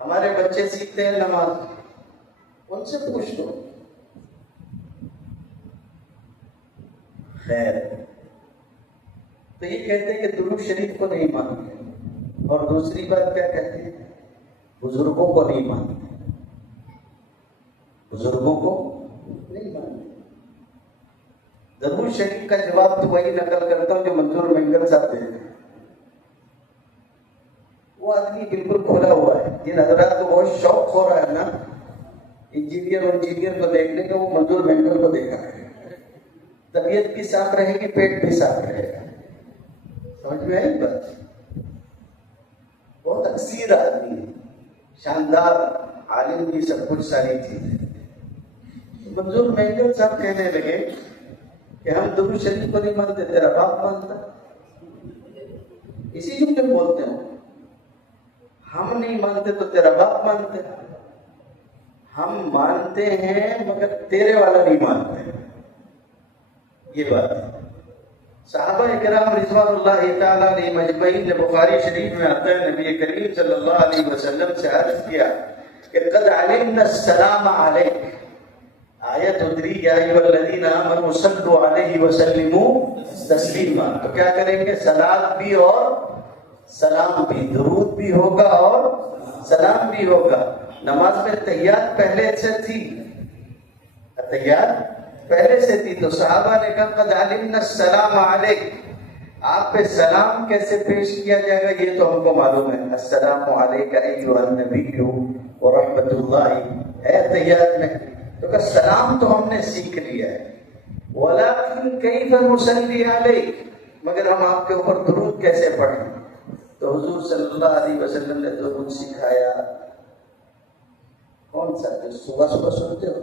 ہمارے بچے سیکھتے ہیں نماز، ان سے پوچھ دو. خیر، تو یہ کہتے ہیں کہ درود شریف کو نہیں مانتے. اور دوسری بات کیا کہتے ہیں؟ بزرگوں کو نہیں مانتے. بزرگوں کو نہیں مانتے. درود شریف کا جواب تو وہی نقل کرتا ہوں جو منظور مینگل صاحب دیتے ہیں. وہ آدمی بالکل کھلا ہوا ہے. جن حضرات کو بہت شوق ہو رہا ہے نا انجینئر کو دیکھنے کا، وہ منظور مینگل کو دیکھا ہے. طبیعت بھی صاف رہے گی، پیٹ بھی صاف رہے گا. سمجھ میں آئی بات؟ بہت اکثیر آدمی ہے، شاندار عالم بھی، سب کچھ ساری چیزیں. منظور مینگل صاحب کہنے لگے کہ ہم درود شریف کو نہیں مانتے، تیرا باپ مانتا. اسی جملے بولتے ہیں، ہم نہیں مانتے تو تیرا باپ مانتے. ہم مانتے ہیں مگر تیرے والا نہیں مانتے. یہ بات ہے. صحابہ کرام رضوان اللہ تعالیٰ علیہم اجمعین نے، بخاری شریف میں آتا ہے، نبی کریم صلی اللہ علیہ وسلم سے عرض کیا کہ قد علمنا السلام علیک. آیت اتری یا ایھا الذین آمنوا صلوا علیہ وسلموا تسلیما. تو کیا کریں گے؟ صلاۃ بھی اور سلام بھی، درود بھی ہوگا اور سلام بھی ہوگا. نماز میں تحیات پہلے سے تھی، تحیات پہلے سے تھی. تو صحابہ نے کہا قد علمنا السلام علیک. آپ پہ سلام کیسے پیش کیا جائے گا یہ تو ہم کو معلوم ہے. السلام علیک ایھا النبی ورحمۃ اللہ ہے تحیات میں. تو کہا سلام تو ہم نے سیکھ لیا ہے، ولیکن کیف نصلی علیک، مگر ہم آپ کے اوپر درود کیسے پڑھیں؟ تو حضور صلی اللہ علیہ وسلم نے درود سکھایا۔ کون سا؟ جو صبح صبح سنتے ہو؟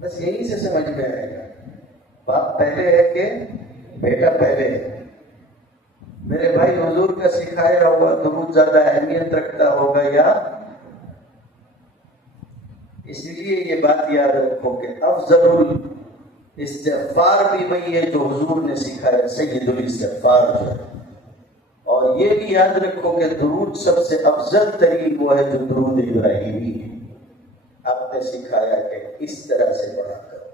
بس یہی سے سمجھ میں آئے گا، باپ پہلے ہے کہ بیٹا پہلے ہے؟ میرے بھائی حضور کا سکھایا ہوا درود زیادہ اہمیت رکھتا ہوگا یا؟ اس لیے یہ بات یاد رکھو کہ افضل الاستغفار بھی وہی ہے جو حضور نے سکھایا، سید الاستغفار جو ہے۔ اور یہ بھی یاد رکھو کہ درود سب سے افضل ترین وہ ہے جو درود ابراہیمی ہے، آپ نے سکھایا کہ اس طرح سے پڑھا کرو۔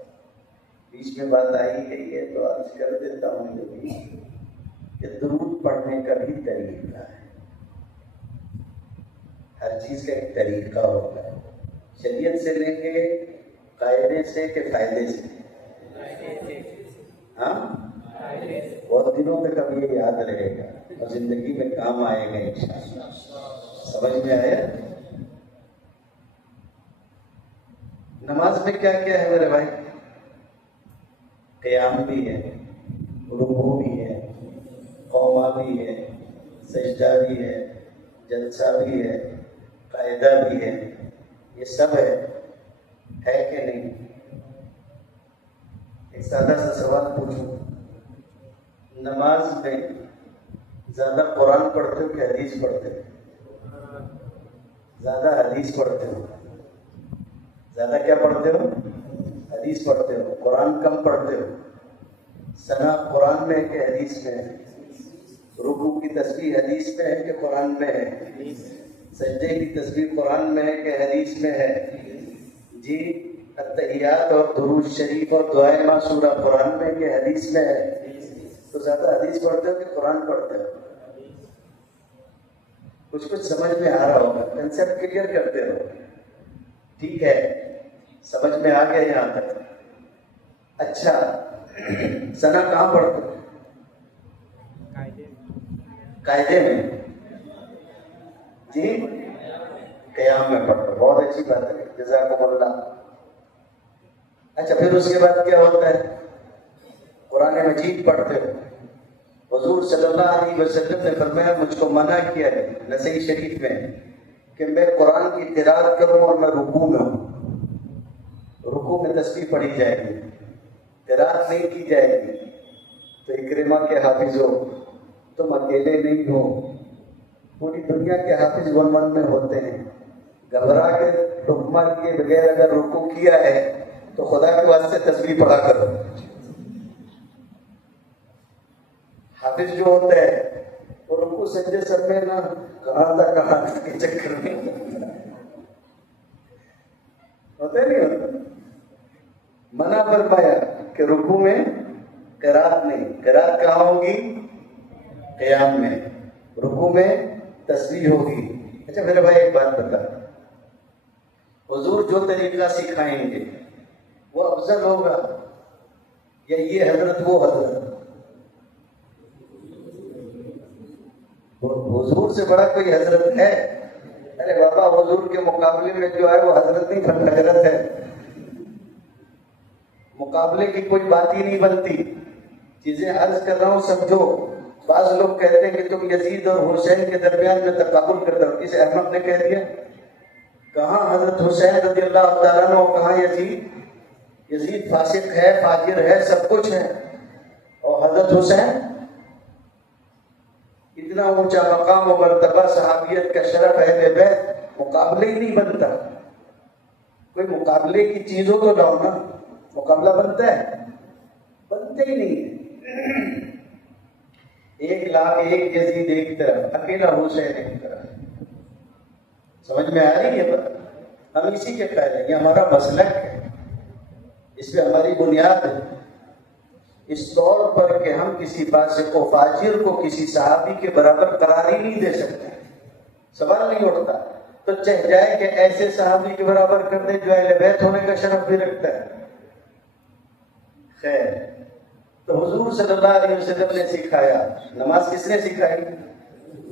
بیچ میں بات آئی گئی ہے تو عرض کر دیتا ہوں جو بھی کہ درود پڑھنے کا بھی طریقہ ہے، ہر چیز کا ایک طریقہ ہوتا ہے۔ شریعت سے لیں گے قاعدے سے کہ فائدے سے؟ ہاں، بہت دنوں تک اب یہ یاد رہے گا اور زندگی میں کام آئے گا انشاءاللہ۔ سمجھ میں آیا؟ نماز میں کیا کیا ہے میرے بھائی؟ قیام بھی ہے، رکوع بھی ہے، قوما بھی ہے، سجدہ بھی ہے، جلسہ بھی ہے، قاعدہ بھی ہے، یہ سب ہے کہ نہیں؟ ایک سادہ سا سوال پوچھوں، نماز میں زیادہ قرآن پڑھتے ہو کہ حدیث پڑھتے ہو؟ زیادہ حدیث پڑھتے ہو؟ زیادہ کیا پڑھتے ہو؟ حدیث پڑھتے ہو۔ قرآن کم پڑھتے ہو؟ ثنا قرآن میں ہے کہ حدیث میں ہے؟ رکوع کی تسبیح حدیث میں ہے کہ قرآن میں ہے؟ سجدے کی تسبیح قرآن میں ہے کہ حدیث میں ہے؟ جی، التحیات اور درود شریف اور دعائے معصورہ قرآن میں کہ حدیث میں ہے؟ تو زیادہ حدیث پڑھتے ہو کہ قرآن پڑھتے ہو؟ کچھ سمجھ میں آ رہا ہوگا، کنسیپٹ کلیئر کرتے رہو، ٹھیک ہے؟ سمجھ میں آ گیا یہاں تک؟ اچھا، ثنا کہاں پڑھتے ہو؟ قاعدے میں؟ جی، قیام میں پڑھتے ہو، بہت اچھی بات ہے، جزاکم اللہ۔ اچھا، پھر اس کے بعد کیا ہوتا ہے؟ قرآن مجید پڑھتے ہو۔ حضور صلی اللہ علیہ وسلم نے فرمایا، مجھ کو منع کیا ہے نسائی شریف میں کہ میں قرآن کی تلاوت کروں اور میں رکوع میں ہوں۔ رکوع میں تسبیح پڑھی جائے گی، تلاوت نہیں کی جائے گی۔ تو اکرمہ کے حافظ ہو، تم اکیلے نہیں ہو، پوری دنیا کے حافظ ون میں ہوتے ہیں۔ گھبرا کے ڈکمہ کیے بغیر اگر رکوع کیا ہے تو خدا کے واسطے تسبیح پڑھا کرو۔ حافظ جو ہوتا ہے وہ رکوع سجدے سب میں نہ کہاں تک کے چکر میں ہوتا نہیں ہوتا۔ منع فرمایا کہ رکوع میں قرات نہیں، قرات کہاں ہوگی؟ قیام میں۔ رکوع میں تسبیح ہوگی۔ اچھا میرے بھائی ایک بات بتا، حضور جو طریقہ سکھائیں گے وہ افضل ہوگا یا یہ حضرت وہ حضرت؟ حضور سے بڑا کوئی حضرت ہے؟ ارے بابا، حضور کے مقابلے میں جو ہے وہ حضرت نہیں بن، حضرت ہے۔ مقابلے کی کوئی بات ہی نہیں بنتی۔ چیزیں عرض کر رہا ہوں سمجھو۔ بعض لوگ کہتے ہیں کہ تم یزید اور حسین کے درمیان میں تقابل کرتے ہو، اسے احمد نے کہہ دیا۔ کہاں حضرت حسین رضی اللہ تعالیٰ عنہ، کہاں یزید؟ یزید فاسق ہے، فاجر ہے، سب کچھ ہے، اور حضرت حسین اتنا اونچا مقام و مرتبہ، صحابیت کا شرف، اہل بیت، مقابلے ہی نہیں بنتا۔ کوئی مقابلے کی چیز ہو تو لاؤ نا، مقابلہ بنتا ہے؟ بنتے ہی نہیں۔ 1,00,000 یزید ایک طرف، اکیلا حسین ایک طرف۔ سمجھ میں آ رہی ہے بات؟ ہم اسی کے قائل ہیں، یہ ہمارا مسلک ہے، اس پہ ہماری بنیاد ہے۔ اس طور پر کہ ہم کسی فاسق و فاجر کو کسی صحابی کے برابر قرار ہی نہیں دے سکتے، سوال نہیں اٹھتا۔ تو چاہ جائے کہ ایسے صحابی کے برابر کر دے جو اہل بیت ہونے کا شرف بھی رکھتا ہے۔ خیر، تو حضور صلی اللہ علیہ وسلم نے سکھایا۔ نماز کس نے سکھائی؟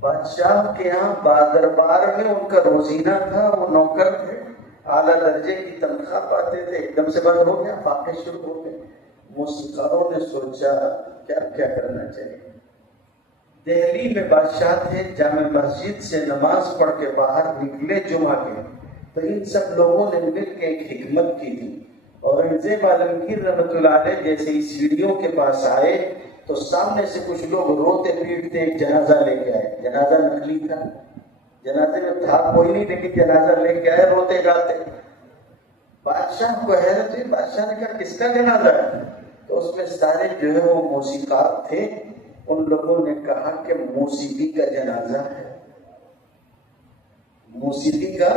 بادشاہ کے یہاں بادربار میں ان کا روزینہ تھا، وہ نوکر تھے، اعلیٰ درجے کی تنخواہ پاتے تھے، ایک دم سے بند ہو گیا، فاقے شروع ہو گئے۔ موسیقاروں نے سوچا کیا کرنا چاہیے۔ دہلی میں بادشاہ تھے، جامع مسجد سے نماز پڑھ کے باہر نکلے جمعہ کے، تو ان سب لوگوں نے مل کے ایک حکمت کی تھی۔ اورنگزیب عالمگیر رحمۃ اللہ علیہ جیسے ہی سیڑھیوں کے پاس آئے تو سامنے سے کچھ لوگ روتے پیٹتے ایک جنازہ لے کے آئے۔ جنازہ نقلی تھا، جنازے میں تھا کوئی نہیں، لیکن جنازہ لے کے آئے روتے گاتے۔ بادشاہ کو حیرت ہوئی، بادشاہ نے کہا کس کا جنازہ ہے؟ تو اس میں سارے جو ہے وہ موسیقار تھے۔ ان لوگوں نے کہا کہ موسیقی کا جنازہ ہے، موسیقی کا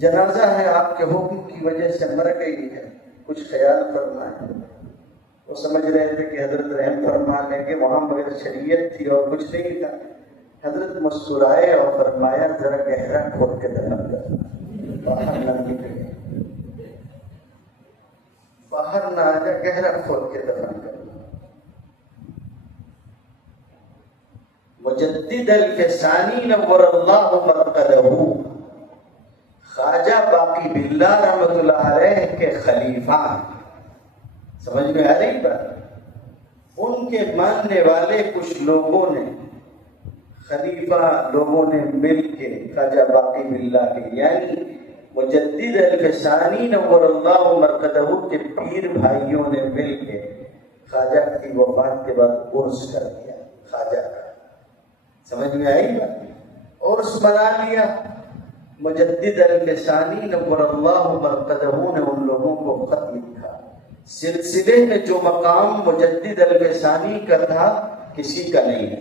جنازہ ہے، آپ کے حکم کی وجہ سے مر گئی ہے، کچھ خیال فرمائیں۔ وہ سمجھ رہے تھے کہ حضرت رحم فرما لیں گے، وہاں مگر شریعت تھی اور کچھ نہیں تھا۔ حضرت مسکرائے اور فرمایا ذرا گہرا کھود کے دفن کر، باہر نہ نکلے، باہر نہ آ جا، گہرا کھود کے دفن کر۔ مجدد الفسانی نور اللہ مرقدہ، خواجہ باقی باللہ رحمۃ اللہ علیہ کے خلیفہ، سمجھ میں آ رہی بات؟ ان کے ماننے والے کچھ لوگوں نے، خلیفہ لوگوں نے مل کے خواجہ باقی باللہ کے یعنی مجدد الفسانی نور اللہ مرقدہ کے پیر بھائیوں نے مل کے خواجہ کی وفات کے بعد عرس کر دیا خواجہ کا۔ سمجھ میں آئی بات؟ عرس بنا لیا۔ مجدد الفسانی نور اللہ مرقدہ نے ان لوگوں کو خط لکھا، سلسلے میں جو مقام مجدد الفسانی کا تھا کسی کا نہیں ہے،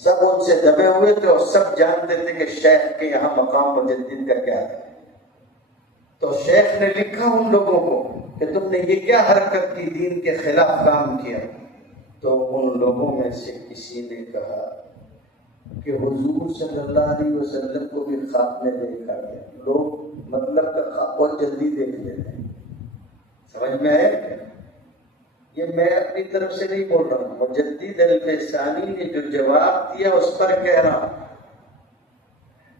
سب ان سے دبے ہوئے تھے اور سب جانتے تھے کہ شیخ کے یہاں مقام مجدد کا کیا ہے۔ تو شیخ نے لکھا ان لوگوں کو کہ تم نے یہ کیا حرکت کی، دین کے خلاف کام کیا۔ تو ان لوگوں میں سے کسی نے کہا کہ حضور صلی اللہ علیہ وسلم کو بھی خواب میں دیکھا گیا۔ لوگ مطلب کا خواب بہت جلدی دیکھ لیتے ہیں، سمجھ میں آئے؟ یہ میں اپنی طرف سے نہیں بول رہا ہوں، مجدد الفسانی نے جو جواب دیا اس پر کہہ رہا ہوں۔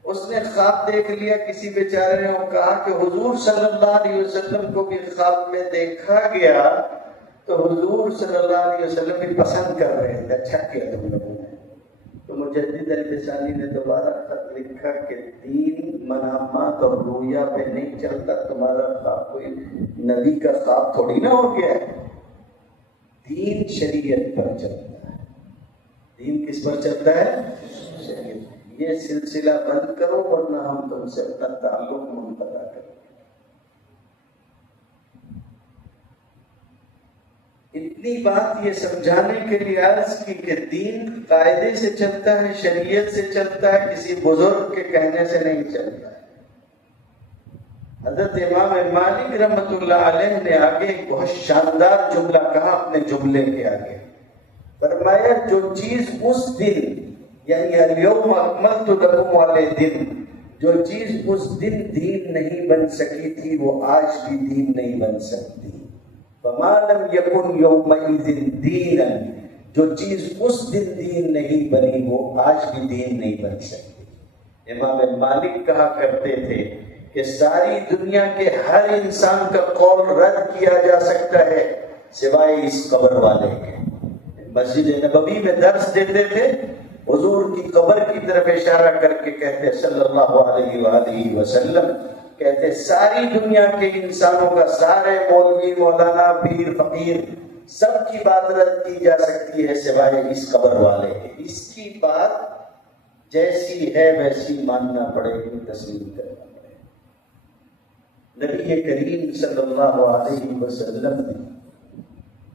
اس نے خواب دیکھ لیا کسی بیچارے نے، اور کہا کہ حضور صلی اللہ علیہ وسلم کو بھی خواب میں دیکھا گیا، تو حضور صلی اللہ علیہ وسلم بھی پسند کر رہے تھے، اچھا کیا تم لوگوں نے۔ تو مجدد الفسانی نے دوبارہ خط لکھا کہ دین منامات اور رویا پہ نہیں چلتا، تمہارا خواب کوئی نبی کا خواب تھوڑی نہ ہو گیا ہے، دین شریعت پر چلتا ہے۔ دین کس پر چلتا ہے؟ شریعت۔ یہ سلسلہ بند کرو ورنہ ہم تم سے اپنا تعلق منقطع کریں۔ اتنی بات یہ سمجھانے کے لیے عرض کی کہ دین قاعدے سے چلتا ہے، شریعت سے چلتا ہے، کسی بزرگ کے کہنے سے نہیں چلتا ہے۔ حضرت امام مالک رحمۃ اللہ علیہ نے آگے ایک بہت شاندار جملہ کہا اپنے جملے کے آگے، فرمایا جو چیز اس دن یعنی الیوم اکملت لکم والے دن، جو چیز اس دن دین نہیں بن سکی تھی وہ آج بھی دین نہیں بن سکتی۔ فما لم یکن یومئذ دینا، جو چیز اس دن دین نہیں بنی وہ آج بھی دین نہیں بن سکتی۔ امام مالک کہا کرتے تھے کہ ساری دنیا کے ہر انسان کا قول رد کیا جا سکتا ہے سوائے اس قبر والے کے۔ مسجد نبوی میں درس دیتے تھے، حضور کی قبر کی طرف اشارہ کر کے کہتے صلی اللہ علیہ وآلہ وسلم، کہتے ساری دنیا کے انسانوں کا، سارے مولوی مولانا پیر فقیر سب کی بات رد کی جا سکتی ہے سوائے اس قبر والے کے۔ اس کی بات جیسی ہے ویسی ماننا پڑے گی، تسلیم کرنا پڑے گا۔ نبی کریم صلی اللہ علیہ وسلم نے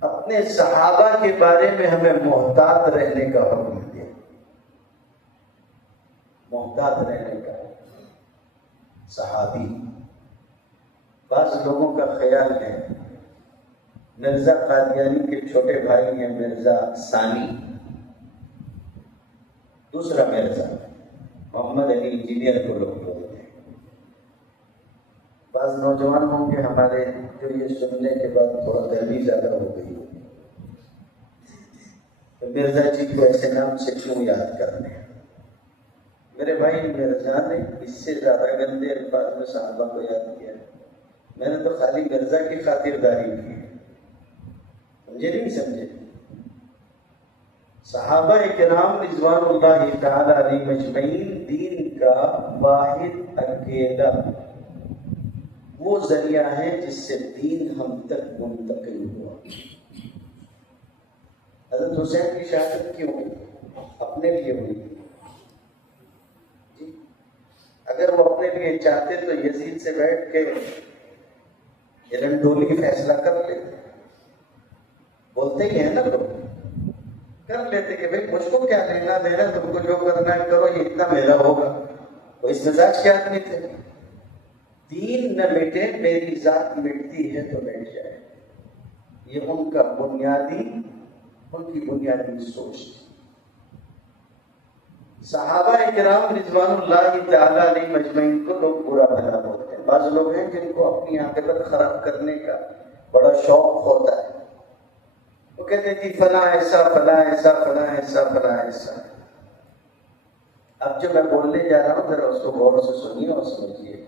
اپنے صحابہ کے بارے میں ہمیں محتاط رہنے کا حکم دیا، محتاط رہنے کا۔ صحابی، بعض لوگوں کا خیال ہے مرزا قادیانی کے چھوٹے بھائی ہیں مرزا ثانی، دوسرا مرزا محمد علی انجینئر کو لوگ بولتے ہیں۔ بعض نوجوان ہوں گے ہمارے جو یہ سننے کے بعد تھوڑا گرمی زیادہ ہو گئی ہو تو مرزا جی کو ایسے نام سے کیوں یاد کرنے ہیں؟ میرے بھائی مرزا نے اس سے زیادہ گندے الفاظ میں صحابہ کو یاد کیا. میں نے تو خالی مرزا کی خاطرداری کی. سمجھے نہیں سمجھے؟ صحابہ کرام رضوان اللہ تعالی علیہ مجمعین دین کا واحد اکیلا وہ ذریعہ ہے جس سے دین ہم تک منتقل ہوا. حضرت حسین کی شہادت کیوں ہوئی؟ اپنے لیے ہوئی. جی اگر وہ اپنے لیے چاہتے تو یزید سے بیٹھ کے ڈولی فیصلہ کر لیتے. بولتے ہی ہیں نا لوگ, کر لیتے کہ بھائی مجھ کو کیا لینا دینا, تم کو جو کرنا ہے کرو, یہ اتنا میرا ہوگا. وہ اس مزاج کے آدمی تھے. دین نہ مٹے میری ذات مٹتی ہے تو مٹ جائے, یہ ان کا ان کی بنیادی سوچ تھی. صحابہ کرام رضوان اللہ تعالی علیہ مجمعین کو لوگ برا بھلا بولتے ہیں. بعض لوگ ہیں جن کو اپنی عاقبت خراب کرنے کا بڑا شوق ہوتا ہے. وہ کہتے ہیں جی فلاں ایسا فلاں ایسا فلاں ایسا فلاں ایسا. اب جو میں بولنے جا رہا ہوں ذرا اس کو غور سے سنیے اور سمجھیے.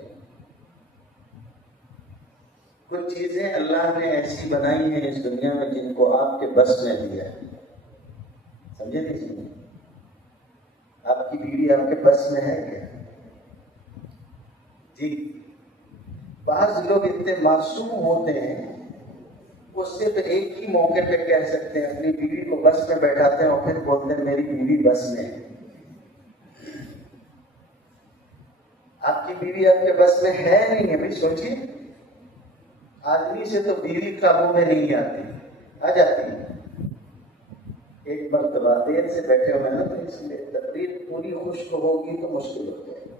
کچھ چیزیں اللہ نے ایسی بنائی ہیں اس دنیا میں جن کو آپ کے بس میں دیا ہے. سمجھے نہیں سمجھے؟ آپ کی بیوی آپ کے بس میں ہے کیا؟ جی بعض لوگ اتنے معصوم ہوتے ہیں, وہ صرف ایک ہی موقع پہ کہہ سکتے ہیں, اپنی بیوی کو بس میں بیٹھاتے ہیں اور پھر بولتے ہیں میری بیوی بس میں ہے. آپ کی بیوی آپ کے بس میں ہے نہیں ہے. بھائی سوچیے, آدمی سے تو بیوی قابو میں نہیں آتی, آ جاتی ہے. ایک مرتبہ دیر سے بیٹھے ہوئے نا, تو اس لیے تقریر پوری خشک ہوگی تو مشکل ہو جائے گی.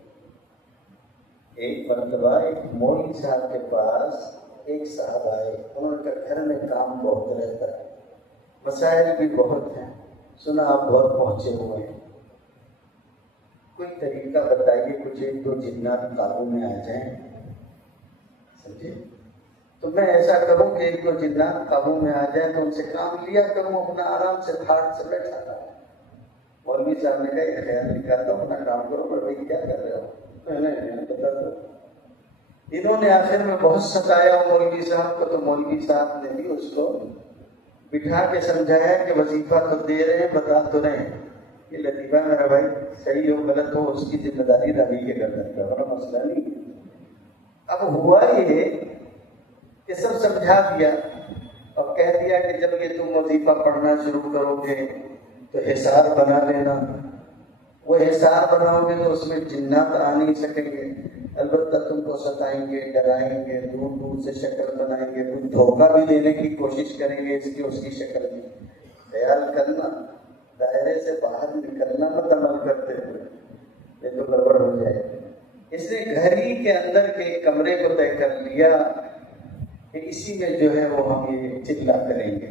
ایک مرتبہ ایک مولوی صاحب کے پاس ایک صاحب آئے. انہوں نے کہا گھر میں کام بہت رہتا ہے, مسائل بھی بہت ہیں, سنا آپ بہت پہنچے ہوئے ہیں, کوئی طریقہ بتائیے, کچھ ایک دو جنات قابو میں آ جائیں. سمجھے؟ تو میں ایسا کروں کہ ایک دو جنات قابو میں آ جائیں تو ان سے کام لیا کروں, اپنا آرام سے تھاٹ سے بیٹھا تھا. مولوی صاحب نے کہا یہ خیال نکالتا ہوں, اپنا کام کرو. پر بھائی کیا کر رہے ہو؟ میں بتا دو. انہوں نے آخر میں بہت ستایا مولوی صاحب کو, تو مولوی صاحب نے بھی اس کو بٹھا کے سمجھایا کہ وظیفہ تو دے رہے ہیں, بتا تو رہے ہیں, یہ لطیفہ میرا بھائی صحیح ہو غلط ہو اس کی ذمہ داری ربی کے گردن کا, بڑا مسئلہ نہیں. اب ہوا یہ کہ سب سمجھا دیا اور کہہ دیا کہ جب یہ تم وظیفہ پڑھنا شروع کرو گے تو حصار بنا لینا. وہ حصار بناؤ گے تو اس میں جنات آ نہیں سکیں گے, البتہ تم کو ستائیں گے, ڈرائیں گے, دور دور سے شکل بنائیں گے, کچھ دھوکہ بھی دینے کی کوشش کریں گے اس کی اس کی شکل میں. خیال کرنا, دائرے سے باہر نکلنا مت عمل کرتے ہوئے, یہ تو گڑبڑ ہو جائے. اس نے گھر ہی کے اندر کے ایک کمرے کو طے کر لیا کہ اسی میں جو ہے وہ ہم یہ چلا کریں گے,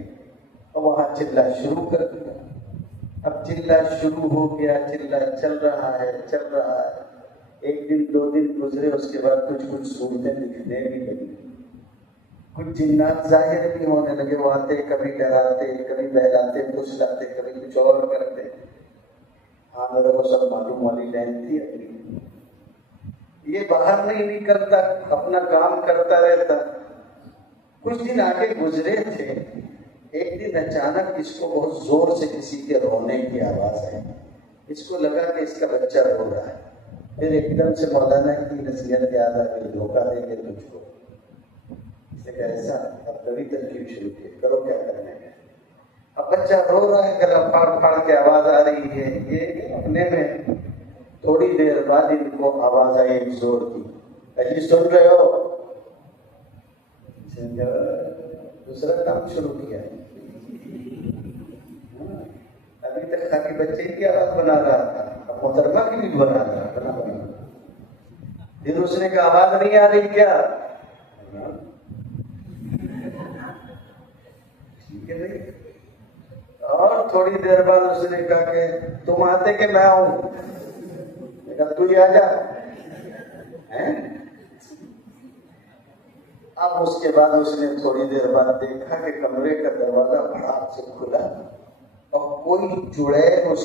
اور وہاں چلا شروع کر دیا. اب چلا شروع ہو گیا, چلا چل رہا ہے. ایک دن دو دن گزرے, اس کے بعد کچھ صورتیں دکھنے بھی لگی. کچھ جنات ظاہر بھی ہونے لگے. وہ آتے, کبھی ڈراتے, کبھی بہلاتے, پھسلاتے, کبھی کچھ اور کرتے. ہاں میرے کو سب معلوم والی لائن تھی اپنی. یہ باہر نہیں نکلتا, اپنا کام کرتا رہتا. کچھ دن آگے گزرے تھے, ایک دن اچانک اس کو بہت زور سے کسی کے رونے کی آواز آئی. اس کو لگا کہ اس کا بچہ رو رہا ہے. پھر ایک دم سے مولانا کی نصیحت یاد آ گئی, دھوکہ دیں گے تجھ کو. اس نے کہا ایسا, اب کبھی ترکیب شروع کی, کرو کیا کرنا ہے. اب بچہ رو رہا ہے, گلا پھاڑ پھاڑ کے آواز آ رہی ہے. یہ اپنے میں تھوڑی دیر بعد ان کو آواز آئی ایک زور کی, اجی سن رہے ہو؟ دوسرا کام شروع کیا. ابھی تک خالی بچے کی آواز بنا رہا تھا, اب محترمہ کی بھی بنا رہا تھا. پھر اس نے کہا آواز نہیں آ رہی کیا؟ ٹھیک ہے بھائی. اور تھوڑی دیر بعد اس نے کہا کہ تم آتے کہ میں آؤں؟ میں کہا تو ہی آ جا. اب اس کے بعد اس نے تھوڑی دیر بعد دیکھا کہ کمرے کا دروازہ بڑا سے کھلا اور کوئی چڑیل اس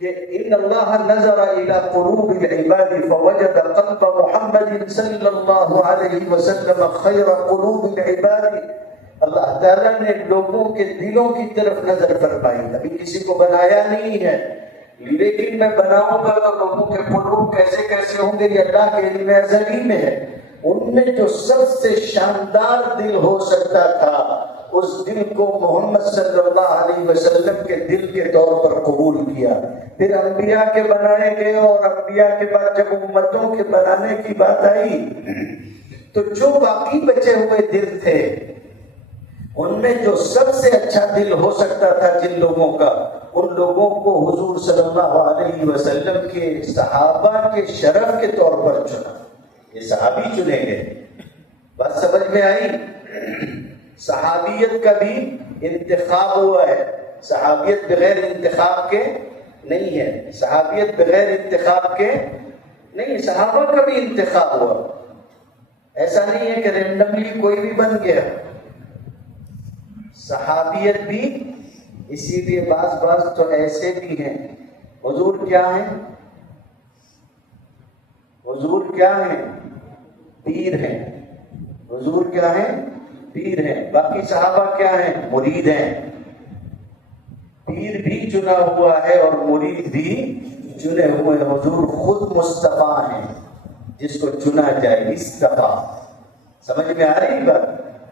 کہ ان اللہ نظر الى قلوب العباد فوجد قلب محمد صلی اللہ علیہ وسلم خیر قلوب العباد. اللہ تعالیٰ نے لوگوں کے دلوں کی طرف نظر فرمائی. ابھی کسی کو بنایا نہیں ہے، لیکن میں بناؤں گا تو لوگوں کے قلوب کیسے کیسے ہوں گے یہ اللہ کے علم ازلی میں ہے. ان میں جو سب سے شاندار دل ہو سکتا تھا اس دل کو محمد صلی اللہ علیہ وسلم کے دل کے طور پر قبول کیا. پھر انبیاء کے بنائے گئے، اور انبیاء کے بعد جب امتوں کے بنانے کی بات آئی تو جو باقی بچے ہوئے دل تھے ان میں جو سب سے اچھا دل ہو سکتا تھا جن لوگوں کا، ان لوگوں کو حضور صلی اللہ علیہ وسلم کے صحابہ کے شرف کے طور پر چنا. یہ صحابی چنے گئے. بات سمجھ میں آئی؟ صحابیت کا بھی انتخاب ہوا ہے. صحابیت بغیر انتخاب کے نہیں ہے. صحابیت بغیر انتخاب کے نہیں. صحابہ کا بھی انتخاب ہوا. ایسا نہیں ہے کہ رینڈملی کوئی بھی بن گیا. صحابیت بھی اسی لیے بعض تو ایسے بھی ہیں. حضور کیا ہیں؟ حضور کیا ہیں؟ پیر ہیں. حضور کیا ہیں؟ پیر ہیں. باقی صحابہ کیا ہیں؟ مرید ہیں. پیر بھی چنا ہوا ہے اور مرید بھی چنے ہوئے. حضور خود مصطفیٰ ہیں جس کو چنا جائے. استفا. سمجھ میں آ رہی بات؟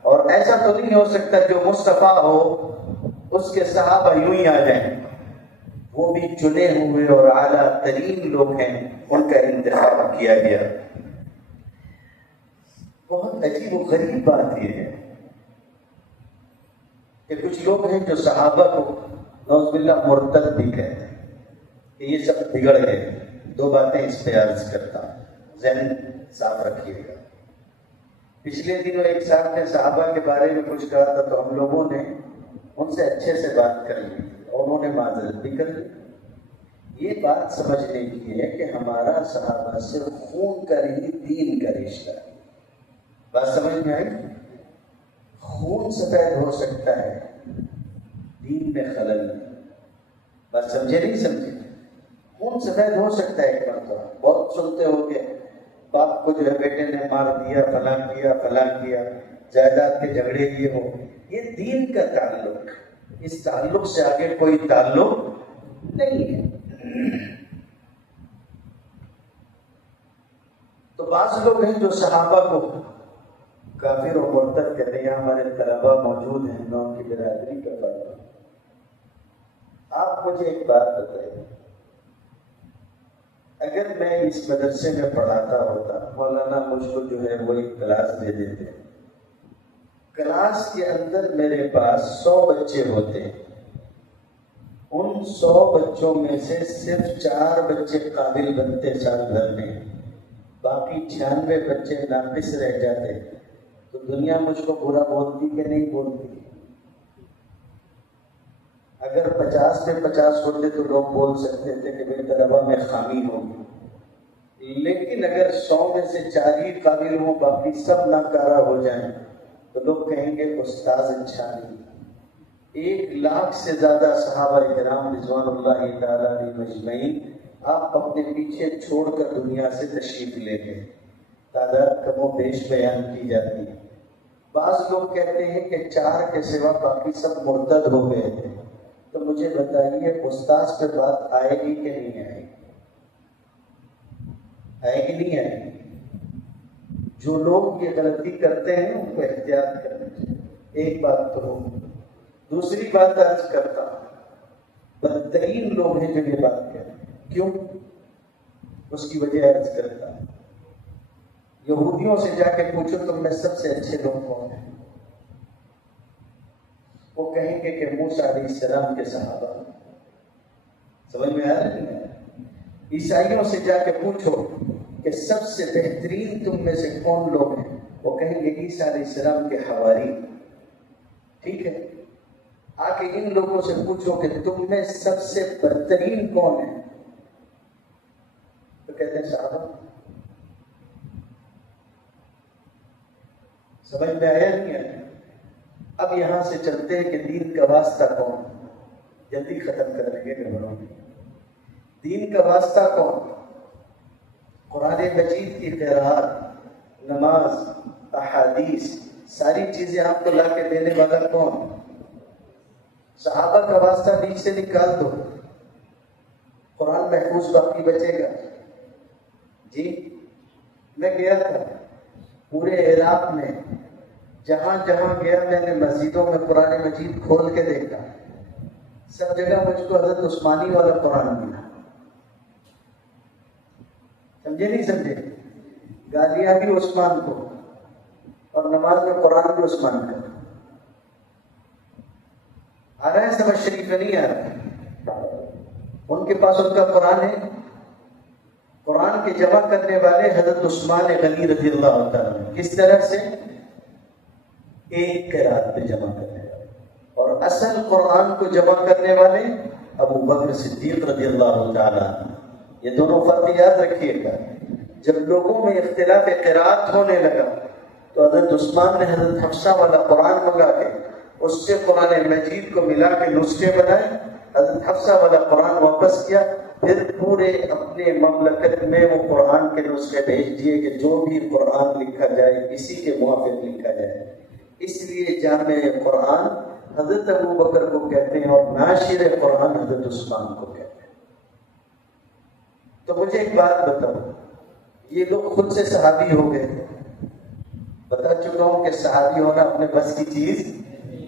اور ایسا تو نہیں ہو سکتا جو مصطفیٰ ہو اس کے صحابہ یوں ہی آ جائیں. وہ بھی چنے ہوئے اور اعلیٰ ترین لوگ ہیں، ان کا انتخاب کیا گیا. بہت عجیب و غریب بات یہ ہے کہ کچھ لوگ ہیں جو صحابہ کو نعوذ باللہ مرتد بھی کہتے ہیں کہ یہ سب بگڑ گئے. دو باتیں اس پہ عرض کرتا ہوں، ذہن صاف رکھیے گا. پچھلے دنوں ایک صاحب نے صحابہ کے بارے میں کچھ کہا تھا تو ہم لوگوں نے ان سے اچھے سے بات کر لی اور انہوں نے معذرت بھی کر لی. یہ بات سمجھنے کی ہے کہ ہمارا صحابہ سے خون کا نہیں دین کا رشتہ ہے. بات سمجھ میں آئی؟ خون سفید ہو سکتا ہے، دین میں خلل نہیں. بات سمجھے نہیں سمجھے؟ خون سفید ہو سکتا ہے. ایک مرتبہ بہت سنتے ہو کہ باپ کو جو ہے بیٹے نے مار دیا، فلاں کیا، جائیداد کے جھگڑے یہ ہو. یہ دین کا تعلق، اس تعلق سے آگے کوئی تعلق نہیں ہے. تو بعض لوگ ہیں جو صحابہ کو کافر و مرتد کہتے ہیں. یہاں ہمارے طلبا موجود ہیں، میں ان کی برادری کا فرق ہوں. آپ مجھے ایک بات بتائیے، اگر میں اس مدرسے میں پڑھاتا ہوتا، مولانا مجھ کو جو ہے وہی کلاس دے دیتے، کلاس کے اندر میرے پاس 100 بچے ہوتے، ان 100 بچوں میں سے صرف 4 بچے قابل بنتے سال بھر میں، باقی 96 بچے ناقص رہ جاتے، تو دنیا مجھ کو برا بولتی کہ نہیں بولتی؟ اگر 50 میں 50 ہوتے تو لوگ بول سکتے تھے کہ بے طلبا میں خامی ہوگی. لیکن اگر 100 میں سے 4 ہی قابل ہوں، باقی سب ناکارہ ہو جائیں، تو لوگ کہیں گے استاذ اچھا نہیں. 1 لاکھ سے زیادہ صحابہ کرام رضوان اللہ تعالی علیہم اجمعین آپ اپنے پیچھے چھوڑ کر دنیا سے تشریف لے گئے. تعداد کم و بیش بیان کی جاتی ہے. بعض لوگ کہتے ہیں کہ 4 کے سوا باقی سب مرتد ہو گئے تھے. تو مجھے بتائیے استاذ پہ بات آئے گی کہ نہیں آئے گی؟ آئے گی نہیں آئے گی؟ جو لوگ یہ غلطی کرتے ہیں ان کو احتیاط کرنا چاہیے. ایک بات تو ہو. دوسری بات عرض کرتا ہوں، بدترین لوگ ہیں جو یہ بات کہتے ہیں. کیوں؟ اس کی وجہ عرض کرتا ہوں. یہودیوں سے جا کے پوچھو تم میں سب سے اچھے لوگ کون ہیں، وہ کہیں گے کہ موسیٰ علیہ السلام کے صحابہ. سمجھ میں آ رہی ہے؟ عیسائیوں سے جا کے پوچھو کہ سب سے بہترین تم میں سے کون لوگ ہیں، وہ کہیں گے عیسیٰ علیہ السلام کے حواری. ٹھیک ہے، آ کے ان لوگوں سے پوچھو کہ تم میں سب سے بدترین کون ہے، تو کہتے ہیں صحابہ. سمجھ میں آیا نہیں ہے؟ اب یہاں سے چلتے ہیں کہ دین کا واسطہ کون، جلدی ختم کر لیں گے گھبراؤں میں. دین کا واسطہ کون؟ قرآن مجید کی قراءت، نماز، احادیث، ساری چیزیں آپ کو لا کے دینے والا کون؟ صحابہ کا واسطہ بیچ سے نکال دو، قرآن محفوظ باقی بچے گا۔ جی میں گیا تھا پورے عراق میں، جہاں جہاں گیا میں نے مسجدوں میں قرآن مجید کھول کے دیکھا، سب جگہ مجھ کو حضرت عثمانی والا قرآن ملا۔ سمجھے نہیں سمجھے؟ گالیاں بھی عثمان کو اور نماز میں قرآن بھی عثمان کا۔ آ رہا ہے سمجھ شریف میں؟ نہیں آ رہا؟ ان کے پاس ان کا قرآن ہے، قرآن کے جمع کرنے والے حضرت عثمان غنی رضی اللہ تعالیٰ، کس طرح سے؟ ایک قرات پہ جمع کرنے والے، اور اصل قرآن کو جمع کرنے والے ابو بکر صدیق رضی اللہ تعالیٰ۔ یہ دونوں فرق یاد رکھیے گا۔ جب لوگوں میں اختلاف قرات ہونے لگا تو حضرت عثمان نے حضرت حفصہ والا قرآن منگا کے اس سے قرآن مجید کو ملا کے نسخے بنائے، حضرت حفصہ والا قرآن واپس کیا، پھر پورے اپنے مملکت میں وہ قرآن کے نسخے بھیج دیے کہ جو بھی قرآن لکھا جائے اسی کے موافق لکھا جائے۔ اس لیے جامع قرآن حضرت ابو بکر کو کہتے ہیں اور ناشر قرآن حضرت عثمان کو کہتے ہیں۔ تو مجھے ایک بات بتاؤ، یہ لوگ خود سے صحابی ہو گئے، بتا چکا ہوں کہ صحابی ہونا اپنے بس کی چیز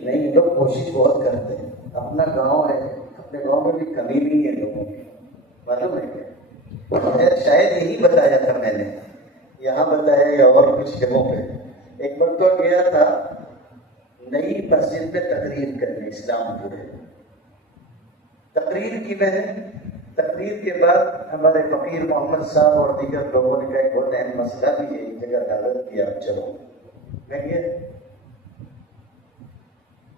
نہیں، لوگ کوشش بہت کرتے ہیں۔ اپنا گاؤں ہے، اپنے گاؤں میں بھی کمی نہیں ہے لوگوں کی، معلوم ہے کیا؟ شاید یہی بتایا تھا میں نے، یہاں بتایا یا اور کچھ جگہوں پہ۔ ایک مرتبہ گیا تھا نئی مسجد میں تقریر کرنے اسلام پورے، تقریر کی میں نے، تقریر کے بعد ہمارے فقیر محمد صاحب اور دیگر لوگوں نے کہا ایک بہت اہم مسئلہ بھی ہے، ایک جگہ دعوت کیا، آپ چلو۔ میں گیا،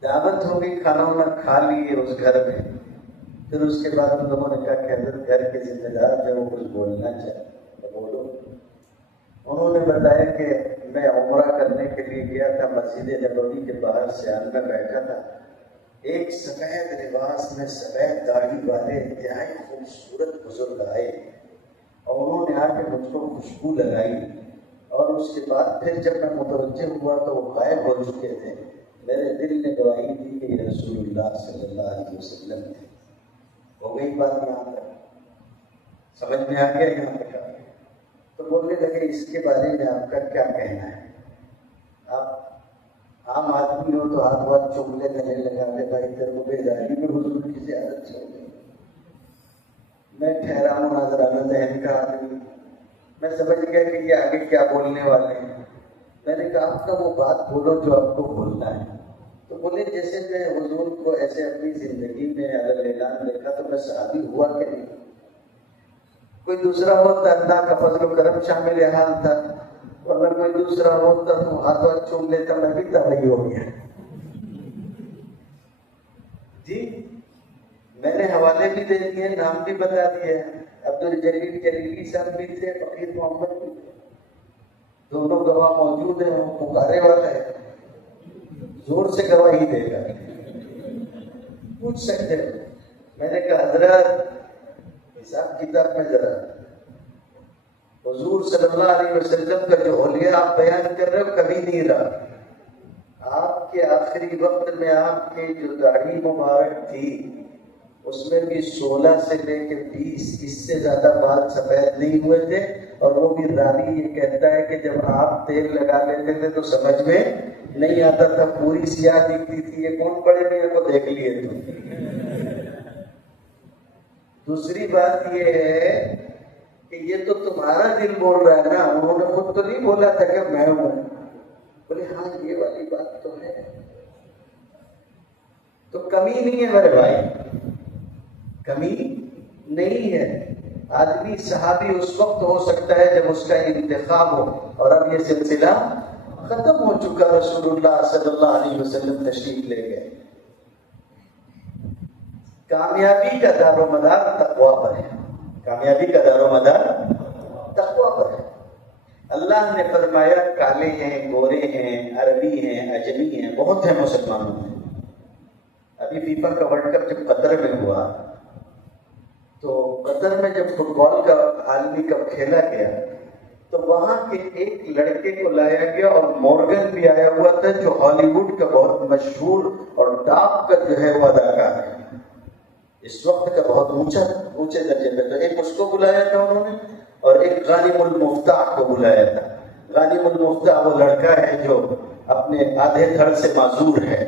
دعوت ہو گئی، کھانا وانا کھا لیے اس گھر میں۔ پھر اس کے بعد ان لوگوں نے کہا کہ حضرت گھر کے ذمہ دار جو وہ کچھ بولنا چاہے تو بولو۔ انہوں نے بتایا کہ میں عمرہ کرنے کے لیے گیا تھا، مسجد نبوی کے باہر سیال میں بیٹھا تھا، ایک سفید لباس میں سفید داڑھی والے انتہائی خوبصورت بزرگ آئے اور انہوں نے آ کے مجھ کو خوشبو لگائی، اور اس کے بعد پھر جب میں متوجہ ہوا تو وہ غائب ہو چکے تھے۔ میرے دل نے گواہی دی کہ یہ رسول اللہ صلی اللہ علیہ وسلم تھے۔ ہو گئی بات یہاں پر، سمجھ میں آ گیا یہاں پر؟ تو بولنے لگے اس کے بارے میں آپ کا کیا کہنا ہے؟ آپ عام آدمی ہو تو ہاتھ واتھ چومنے گلے لگا لے، بھائی تیرے کو بیداری میں حضور کی زیادت ہو گئی۔ میں ٹھہرا مناظرانہ ذہن کا آدمی، میں سمجھ گیا کہ یہ آگے کیا بولنے والے ہیں۔ میں نے کہا آپ کا وہ بات بولو جو آپ کو بولنا ہے۔ تو بولے جیسے میں حضور کو ایسے اپنی زندگی میں اگر اعلان دیکھا تو میں صحابی ہوا کہ نہیں؟ کوئی دوسرا ہوتا اللہ کا فضل و کرم شامل حال تھا، ورنہ کوئی دوسرا ہوتا تو ہاتھ واتھ چوم لیتا، میں بھی تباہی ہو گیا۔ جی میں نے حوالے بھی دے دیے، نام بھی بتا دیا، عبدالجلیل جلیلی صاحب بھی تھے، فقیر محمد بھی تھے، دونوں گواہ موجود ہیں، وہ پکارے والا ہے، زور سے گواہی دے گا، پوچھ سکتے ہو۔ میں نے کہا حضرت حساب کتاب میں ذرا حضور صلی اللہ علیہ وسلم کا جو اولیاء آپ بیان کر رہے ہو کبھی نہیں رہا۔ آپ کے آخری وقت میں آپ کی جو داڑھی مبارک تھی اس میں بھی 16 سے لے کے 20 اس سے زیادہ بال سفید نہیں ہوئے تھے، اور وہ بھی راوی یہ کہتا ہے کہ جب آپ تیل لگا لیتے تھے تو سمجھ میں نہیں آتا تھا، پوری سیاہ دکھتی تھی۔ یہ کون پڑے میرے کو دیکھ لیے تو۔ دوسری بات یہ ہے کہ یہ تو تمہارا دل بول رہا ہے نا، انہوں نے خود تو نہیں بولا تھا کہ میں ہوں۔ بولے ہاں یہ والی بات تو ہے، تو کمی نہیں ہے میرے بھائی، کمی نہیں ہے۔ آدمی صحابی اس وقت ہو سکتا ہے جب اس کا انتخاب ہو، اور اب یہ سلسلہ ختم ہو چکا، رسول اللہ صلی اللہ علیہ وسلم تشریف لے گئے۔ کامیابی کا دار و مدار تقویٰ پر ہے، کامیابی کا دار و مدار تقویٰ پر ہے۔ اللہ نے فرمایا کالے ہیں، گورے ہیں، عربی ہیں، اجمی ہیں، بہت ہیں مسلمانوں میں۔ ابھی فیفا کا ورلڈ کپ جب قطر میں ہوا تو قطر قطر میں جب فٹ بال کا عالمی کپ کھیلا گیا تو وہاں کے ایک لڑکے کو لایا گیا اور مورگن بھی آیا ہوا تھا جو ہالی ووڈ کا بہت مشہور اور ٹاپ کا جو ہے وہ اداکار ہے اس وقت کا بہت اونچے درجے پہ. تو ایک اس کو بلایا تھا انہوں نے اور ایک غانم المفتاح کو بلایا تھا. غانم المفتاح وہ لڑکا ہے جو اپنے آدھے دھڑ سے معذور ہے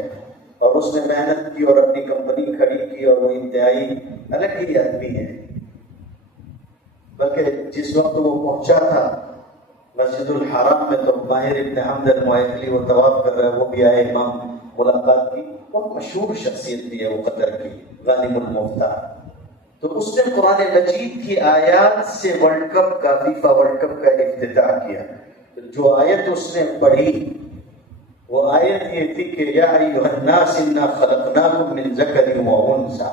اور اس نے محنت کی اور اپنی کمپنی کھڑی کی اور وہ انتہائی الگ ہی آدمی ہے. بلکہ جس وقت وہ پہنچا تھا مسجد الحرام میں تو ماہر ابن حمد المعیقلی وہ طواف کر رہا ہے, وہ بھی آئے, امام ملاقات کی. بہت مشہور شخصیت بھی ہے وہ قطر کی, غانم المفتاح. تو اس نے قرآن مجید کی آیات سے ورلڈ کپ کا فیفا ورلڈ کپ کا افتتاح کیا. جو آیت اس نے پڑھی وہ آیت یہ تھی کہ یا ایھا الناس انا خلقناکم من ذکر و انثی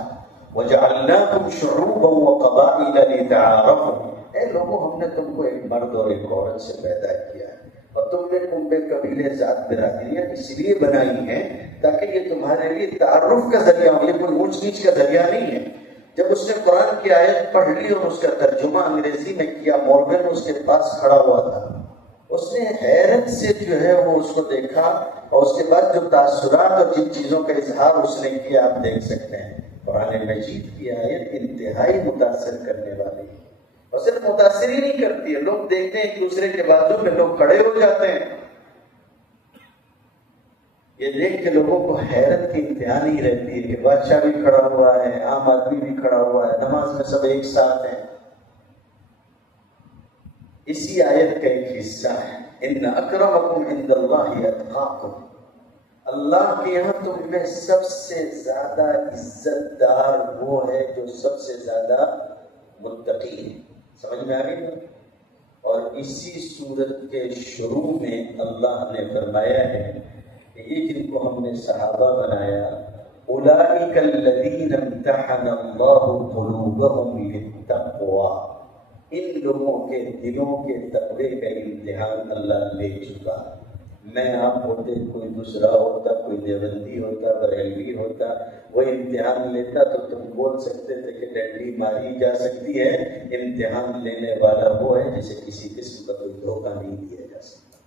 وجعلناکم شعوبا وقبائل لتعارفوا. اے لوگوں, ہم نے تم کو ایک مرد اور ایک عورت سے پیدا کیا ہے اور تم نے کنبے قبیلے ذات برادریاں اس لیے بنائی ہیں تاکہ یہ تمہارے لیے تعارف کا ذریعہ ہو, یہ کوئی اونچ نیچ کا ذریعہ نہیں ہے. جب اس نے قرآن کی آیت پڑھ لی اور اس کا ترجمہ انگریزی میں کیا, مورگن اس کے پاس کھڑا ہوا تھا, اس نے حیرت سے جو ہے وہ اس کو دیکھا اور اس کے بعد جو تاثرات اور جن چیزوں کا اظہار اس نے کیا آپ دیکھ سکتے ہیں. قرآن مجید کی آیت انتہائی متاثر کرنے والی ہے اور صرف متاثر ہی نہیں کرتی ہے, لوگ دیکھتے ہیں ایک دوسرے کے بازو میں لوگ کھڑے ہو جاتے ہیں. یہ دیکھ کے لوگوں کو حیرت کی انتہا نہیں رہتی ہے کہ بادشاہ بھی کھڑا ہوا ہے, عام آدمی بھی کھڑا ہوا ہے, نماز میں سب ایک ساتھ ہیں. اسی آیت کا ایک حصہ ہے ان اکرمکم عند اللہ اتقاکم. اللہ کے یہاں تم میں سب سے زیادہ عزت دار وہ ہے جو سب سے زیادہ متقی ہے. سمجھ میں آ گئی نا؟ اور اسی صورت کے شروع میں اللہ نے فرمایا ہے کہ یہ جن کو ہم نے صحابہ بنایا اولئک الذین امتحن اللہ قلوبہم للتقوی, ان لوگوں کے دلوں کے تقوی کا امتحان اللہ لے چکا. میں آپ ہوتے, کوئی دوسرا ہوتا, کوئی دیوبندی ہوتا, بریلوی ہوتا, وہ امتحان لیتا تو تم بول سکتے تھے کہ ڈنڈی ماری جا سکتی ہے. امتحان لینے والا وہ ہے جسے کسی قسم کا کوئی دھوکہ نہیں دیا جا سکتا.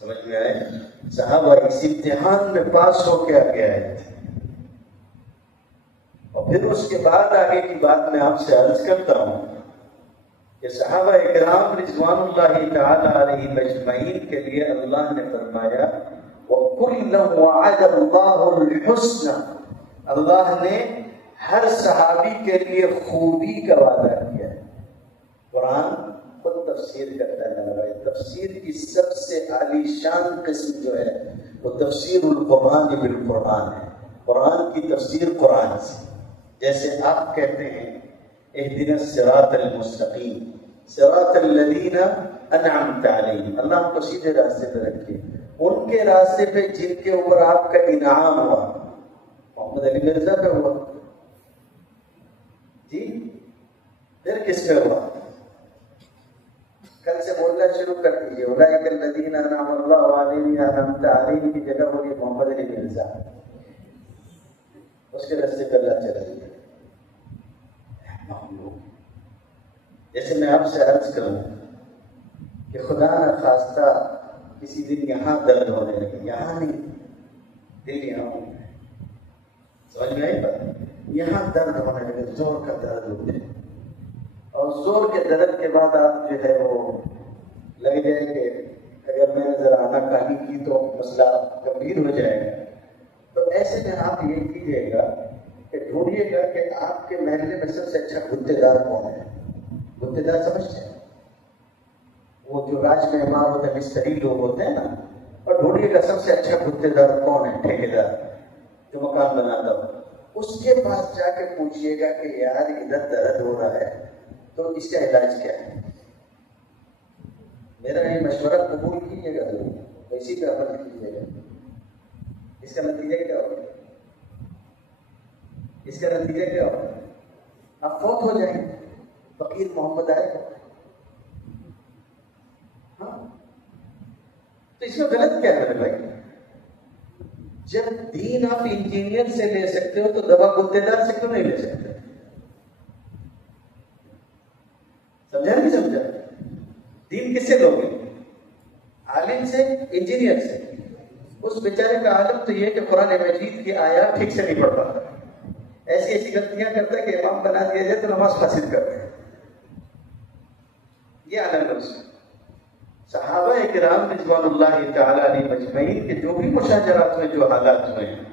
سمجھ میں آئے؟ صحابہ اس امتحان میں پاس ہو کے آگے آئے تھے. اور پھر اس کے بعد آگے کی بات میں آپ سے عرض کرتا ہوں کہ صحابہ اکرام رضوان اللہ تعالی علیہم اجمعین کے لیے اللہ نے فرمایا وَكُلًّا وَعَدَ اللَّهُ الْحُسْنَى. اللہ نے ہر صحابی کے لیے خوبی کا وعدہ کیا ہے. قرآن خود تفسیر کرتا ہے. تفسیر کی سب سے عالی شان قسم جو ہے وہ تفسیر القرآن بالقرآن ہے. قرآن کی تفسیر قرآن سے. جیسے آپ کہتے ہیں اهدنا الصراط المستقیم, صراط الذین انعمت علیہم, اللہ ہم کو سیدھے راستے پہ رکھے, ان کے راستے پہ جن کے اوپر آپ کا انعام ہوا. محمد علی مرزا پہ ہوا جی, پھر کس پہ ہوا؟ کل سے بولنا شروع کر دیجیے. اولئک الذین انعم اللہ علیہم انعمت علیہم کی جگہ بولیے محمد علی مرزا, اس کے راستے پہ اللہ چلا گیا. جیسے میں آپ سے عرض کروں کہ خدا نہ خواستہ کسی دن یہاں درد ہونے لگے, یہاں نہیں, دل یہاں ہونا ہے. سمجھ میں آئی بات؟ یہاں درد ہونے لگے, زور کا درد ہوتے ہیں, اور زور کے درد کے بعد آپ جو ہے وہ لگ جائے کہ اگر میں نے ذرا آناکانی کی تو مسئلہ گمبھیر ہو جائے گا. تو ایسے میں آپ یہ کیجیے گا کہ ڈھونڈیے گا کہ آپ کے محلے میں سب سے اچھا گتے دار کون ہے. گتے دار سمجھتے ہیں وہ جو راج میں ماں ہوتے ہیں, مستری لوگ ہوتے ہیں نا, اور ڈھونڈیے گا سب سے اچھا گتے دار کون ہے, ٹھیکیدار جو مکان بناتا ہو. اس کے پاس جا کے پوچھیے گا کہ یار ادھر درد ہو رہا ہے تو اس کا علاج کیا ہے. میرا یہ مشورہ قبول کیجیے گا, ضرور اسی پہ عمل کیجیے گا. اس کا نتیجہ کیا ہوگا؟ اس کا نتیجہ کیا ہوگا؟ آپ فوت ہو جائیں گے, فقیر محمد آئے گا. ہاں, تو اس میں غلط کیا ہے بھائی؟ جب دین آپ انجینئر سے لے سکتے ہو تو دوا گتے دار سے کیوں نہیں لے سکتے؟ سمجھا نہیں سمجھا؟ دین کس سے لوگے؟ عالم سے، انجینئر سے؟ اس بیچارے کا عالم تو یہ کہ قرآن مجید کی آیات ٹھیک سے نہیں پڑھ پاتا، ایسی ایسی غلطیاں کرتا ہے کہ امام بنا دیا جائے تو نماز فاسد کرتے ہیں. یہ عالم ہے اس میں. صحابہ کرام رضوان اللہ تعالی علیہ مجمعین کے جو بھی مشاجرات میں جو حالات ہوئے ہیں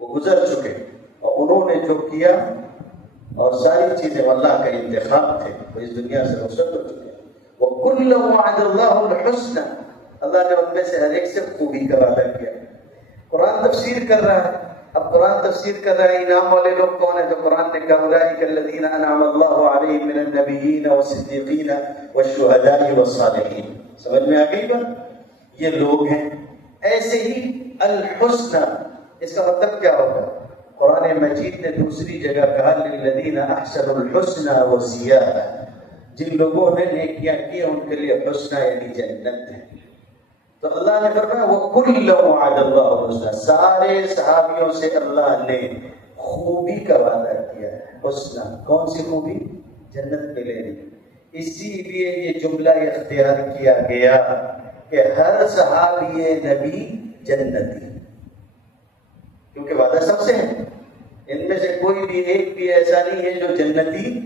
وہ گزر چکے، اور انہوں نے جو کیا اور ساری چیزیں اللہ کا انتخاب تھے، وہ اس دنیا سے رخصت ہو چکے. وَكُلًّا وَعَدَ اللَّهُ الْحُسْنَى، اللہ نے ان میں سے ہر ایک سے خوبی کا وعدہ کیا. قرآن تفسیر کر رہا ہے. اب قرآن تفسیر کر رہا ہے، انعام والے لوگ کون ہیں؟ جو قرآن نے کہا اولئک الذین انعم اللہ علیہم من النبیین والصدیقین والشہداء والصالحین. سمجھ میں آ گئی بات؟ یہ لوگ ہیں. ایسے ہی الحسنى، اس کا مطلب کیا ہوگا؟ قرآن مجید نے دوسری جگہ کہا للذین احسنوا الحسنى وزیادہ، جن لوگوں نے نیکیاں کی ان کے لیے حسنہ یعنی جنت ہے. تو اللہ نے فرمایا وَكُلًّا وَعَدَ اللَّهُ الْحُسْنَى، سارے صحابیوں سے اللہ نے خوبی کا وعدہ کیا ہے. حسنہ، کون سی خوبی؟ جنت ملے گی. اسی لیے یہ جملہ اختیار کیا گیا کہ ہر صحابی نبی جنتی، کیونکہ وعدہ سب سے ہے. ان میں سے کوئی بھی ایک بھی ایسا نہیں ہے جو جنتی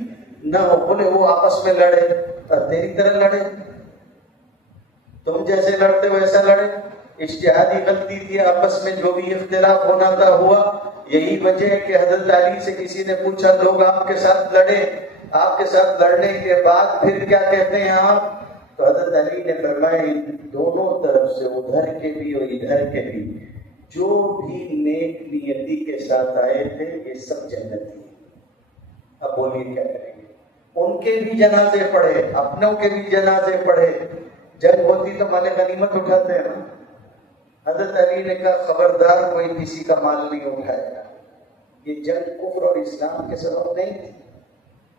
نہ ہو. بولے وہ آپس میں لڑے اور تیری طرح لڑے، تم جیسے لڑتے ہو ویسا لڑے. اجتہادی غلطی تھی، آپس میں جو بھی اختلاف ہونا تھا ہوا. یہی وجہ ہے کہ حضرت علی سے کسی نے پوچھا لوگ آپ کے ساتھ لڑے، آپ کے ساتھ لڑنے کے بعد پھر کیا کہتے ہیں آپ؟ تو حضرت علی نے فرمایا دونوں طرف سے، ادھر کے بھی اور ادھر کے بھی، جو بھی نیک نیتی کے ساتھ آئے تھے یہ سب جنتی. اب بولیے کیا کریں گے؟ ان کے بھی جنازے پڑھے، اپنوں کے بھی جنازے پڑھے. جنگ ہوتی تو مال غنیمت اٹھاتے ہیں نا. حضرت علی نے کہا خبردار کوئی کسی کا مال نہیں اٹھائے گا. یہ جنگ کفر اور اسلام کے سبب نہیں تھی،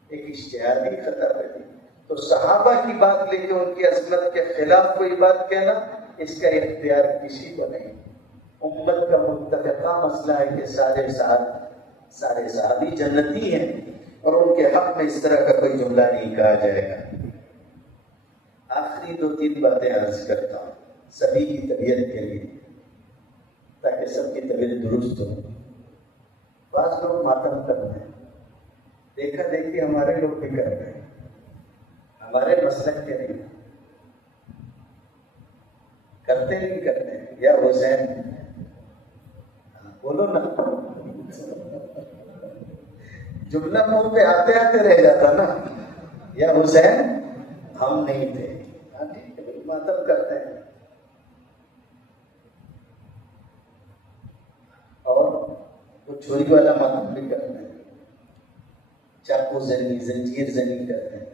ایک اجتہادی خطا پہ تھی. تو صحابہ کی بات لے کے ان کی عظمت کے خلاف کوئی بات کہنا، اس کا اختیار کسی کو نہیں. امت کا متفقہ مسئلہ ہے کہ سارے صحابی جنتی ہیں، اور ان کے حق میں اس طرح کا کوئی جملہ نہیں کہا جائے گا. آخری 2-3 باتیں عرض کرتا ہوں سبھی کی طبیعت کے لیے، تاکہ سب کی طبیعت درست ہو. بعض لوگ ماتم کرتے ہیں، دیکھا دیکھی ہمارے لوگ بھی کر رہے ہیں، ہمارے مسلک کے نہیں کرتے، نہیں کرتے ہیں. یا حسین بولو نا، جملہ منہ پہ آتے آتے رہ جاتا نا. یا حسین ہم نہیں تھے، ماتم کرتے ہیں. اور وہ چوری والا ماتم بھی کرتے ہیں، چاقو زنی، زنجیر زنی کرتے ہیں.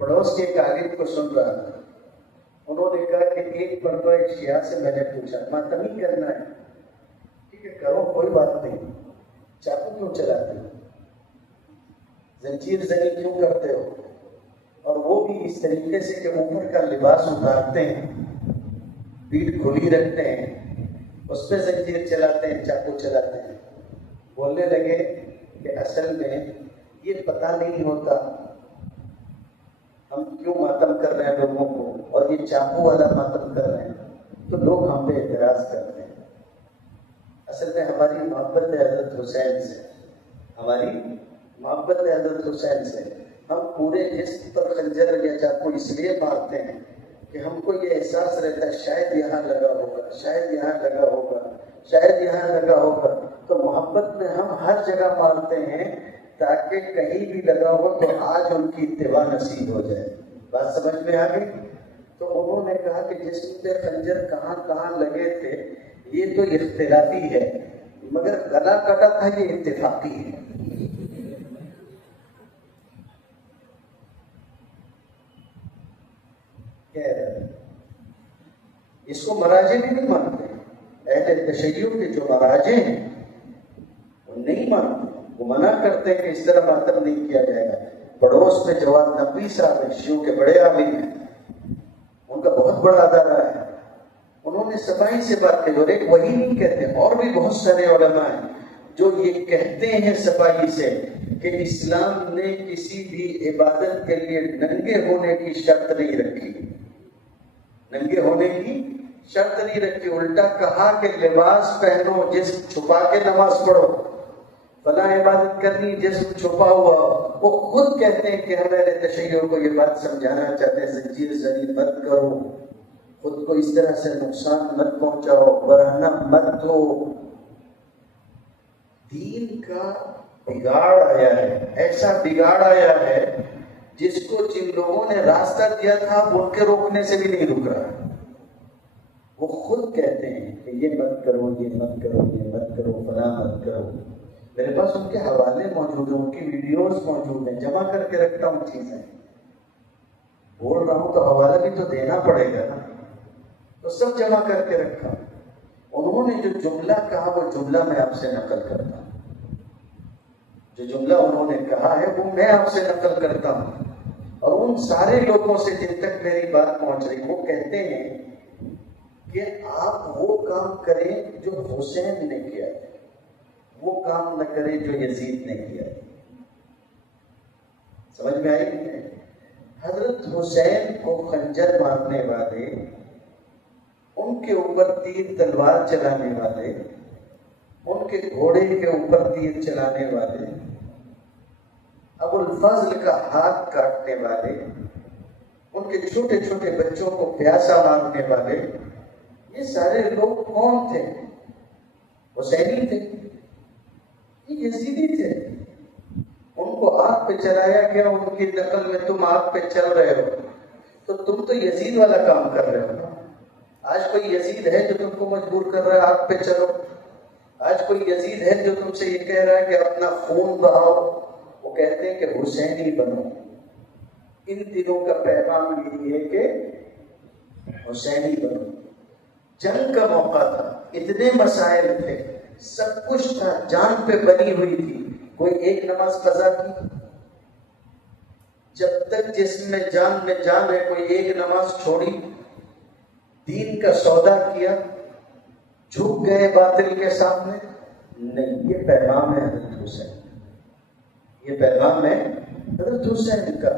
پڑوس کے ایک عالم کو سن رہا تھا، انہوں نے کہا کہ ایک مرتبہ ایک شیعہ سے میں نے پوچھا ماتم ہی کرنا ہے؟ ٹھیک ہے کرو، کوئی بات نہیں. چاقو کیوں چلاتے ہو؟ زنجیر زنی کیوں کرتے ہو؟ اور وہ بھی اس طریقے سے کہ اوپر کا لباس اتارتے ہیں، پیٹھ کھلی رکھتے ہیں، اس پہ زنجیر چلاتے ہیں، چاقو چلاتے ہیں. بولنے لگے کہ اصل میں یہ پتہ نہیں ہوتا ہم کیوں ماتم کر رہے ہیں لوگوں کو، اور یہ چاقو والا ماتم کر رہے ہیں تو لوگ ہم پہ اعتراض کرتے ہیں. اصل میں ہماری محبت ہے حضرت حسین سے، ہماری محبت ہے حضرت حسین سے. ہم پورے جسم پر خنجر یا چاقو اس لیے مارتے ہیں کہ ہم کو یہ احساس رہتا ہے شاید یہاں لگا ہوگا، شاید یہاں لگا ہوگا، شاید یہاں لگا ہوگا. تو محبت میں ہم ہر جگہ مارتے ہیں تاکہ کہیں بھی لگا ہو تو آج ان کی اتباع نصیب ہو جائے. بات سمجھ میں آ گئی؟ تو انہوں نے کہا کہ جسم پہ خنجر کہاں کہاں لگے تھے یہ تو اختلافی ہے، مگر گلا کٹا تھا یہ اتفاقی ہے. اس کو مراجع بھی نہیں مانتے. اہل تشیع کے جو مراجع ہیں وہ نہیں مانتے، وہ منع کرتے ہیں کہ اس طرح ماتم نہیں کیا جائے گا. پڑوس میں جواد نقوی صاحب ہیں، شیعوں کے بڑے عالم ہیں، ان کا بہت بڑا ادارہ ہے. انہوں نے صفائی سے بات کی، اور ایک وہی نہیں کہتے، اور بھی بہت سارے علماء ہیں جو یہ کہتے ہیں صفائی سے کہ اسلام نے کسی بھی عبادت کے لیے ننگے ہونے کی شرط نہیں رکھی، ننگے ہونے کی شرط نہیں رکھی، الٹا کہا کہ لباس پہنو، جسم چھپا کے نماز پڑھو، فلاں عبادت کرنی جسم چھپا ہوا۔ وہ خود کہتے ہیں کہ ہم اہل تشیع کو یہ بات سمجھانا چاہتے ہیں، زنجیر زنی مت کرو، خود کو اس طرح سے نقصان مت پہنچاؤ، برہنہ مت ہو۔ دین کا بگاڑ آیا ہے، ایسا بگاڑ آیا ہے جس کو جن لوگوں نے راستہ دیا تھا وہ ان کے روکنے سے بھی نہیں رک رہا۔ وہ خود کہتے ہیں کہ یہ مت کرو، یہ مت کرو، یہ مت کرو، فلاں مت کرو۔ میرے پاس ان کے حوالے موجود ہیں، ان کی ویڈیوز موجود ہیں، جمع کر کے رکھتا ہوں چیزیں، بول رہا ہوں تو حوالہ بھی تو دینا پڑے گا نا، تو سب جمع کر کے رکھا۔ انہوں نے جو جملہ کہا وہ جملہ میں آپ سے نقل کرتا ہوں، جو جملہ انہوں نے کہا ہے وہ میں آپ سے نقل کرتا ہوں، اور ان سارے لوگوں سے جن تک میری بات پہنچ رہی، وہ کہتے ہیں کہ آپ وہ کام کریں جو حسین نے کیا ہے، وہ کام نہ کریں جو یزید نے کیا ہے۔ سمجھ میں آئی نہیں ہے؟ حضرت حسین کو خنجر مارنے والے، ان کے اوپر تیر تلوار چلانے والے، ان کے گھوڑے کے اوپر تیر چلانے والے، ابو الفضل کا ہاتھ کاٹنے والے، ان کے چھوٹے چھوٹے بچوں کو پیاسا مارنے والے، یہ سارے لوگ کون تھے؟ حسینی تھے، یہ یزیدی تھے۔ ان کو آگ پہ چلایا گیا، ان کی نقل میں تم آگ پہ چل رہے ہو، تو تم تو یزید والا کام کر رہے ہو۔ آج کوئی یزید ہے جو تم کو مجبور کر رہا ہے آگ پہ چلو؟ آج کوئی یزید ہے جو تم سے یہ کہہ رہا ہے کہ اپنا خون بہاؤ؟ وہ کہتے ہیں کہ حسینی بنو۔ ان دنوں کا پیغام یہی ہے کہ حسینی بنو۔ جنگ کا موقع تھا، اتنے مسائل تھے، سب کچھ تھا، جان پہ بنی ہوئی تھی، کوئی ایک نماز قضا کی؟ جب تک جسم میں جان ہے، کوئی ایک نماز چھوڑی؟ دین کا سودا کیا، جھک گئے باطل کے سامنے؟ نہیں، یہ پیغام ہے حضرت حسین، یہ پیغام ہے حضرت حسین کا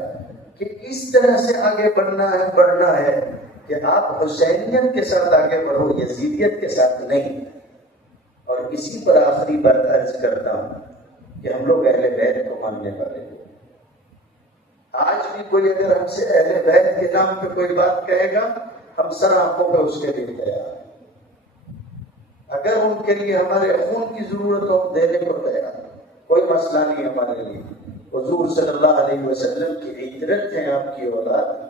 کہ اس طرح سے آگے بڑھنا ہے کہ آپ حسینیت کے ساتھ آگے بڑھو، یزیدیت کے ساتھ نہیں۔ اور اسی پر آخری بات عرض کرتا ہوں کہ ہم لوگ اہل بیت کو ماننے والے ہیں۔ آج بھی کوئی اگر ہم سے اہل بیت کے نام پہ کوئی بات کہے گا، ہم سر آنکھوں پہ اس کے لیے تیار ہیں۔ اگر ان کے لیے ہمارے خون کی ضرورت ہو دینے کو تیار، کوئی مسئلہ نہیں ہمارے لیے۔ حضور صلی اللہ علیہ وسلم کی عطرت ہے آپ کی اولاد،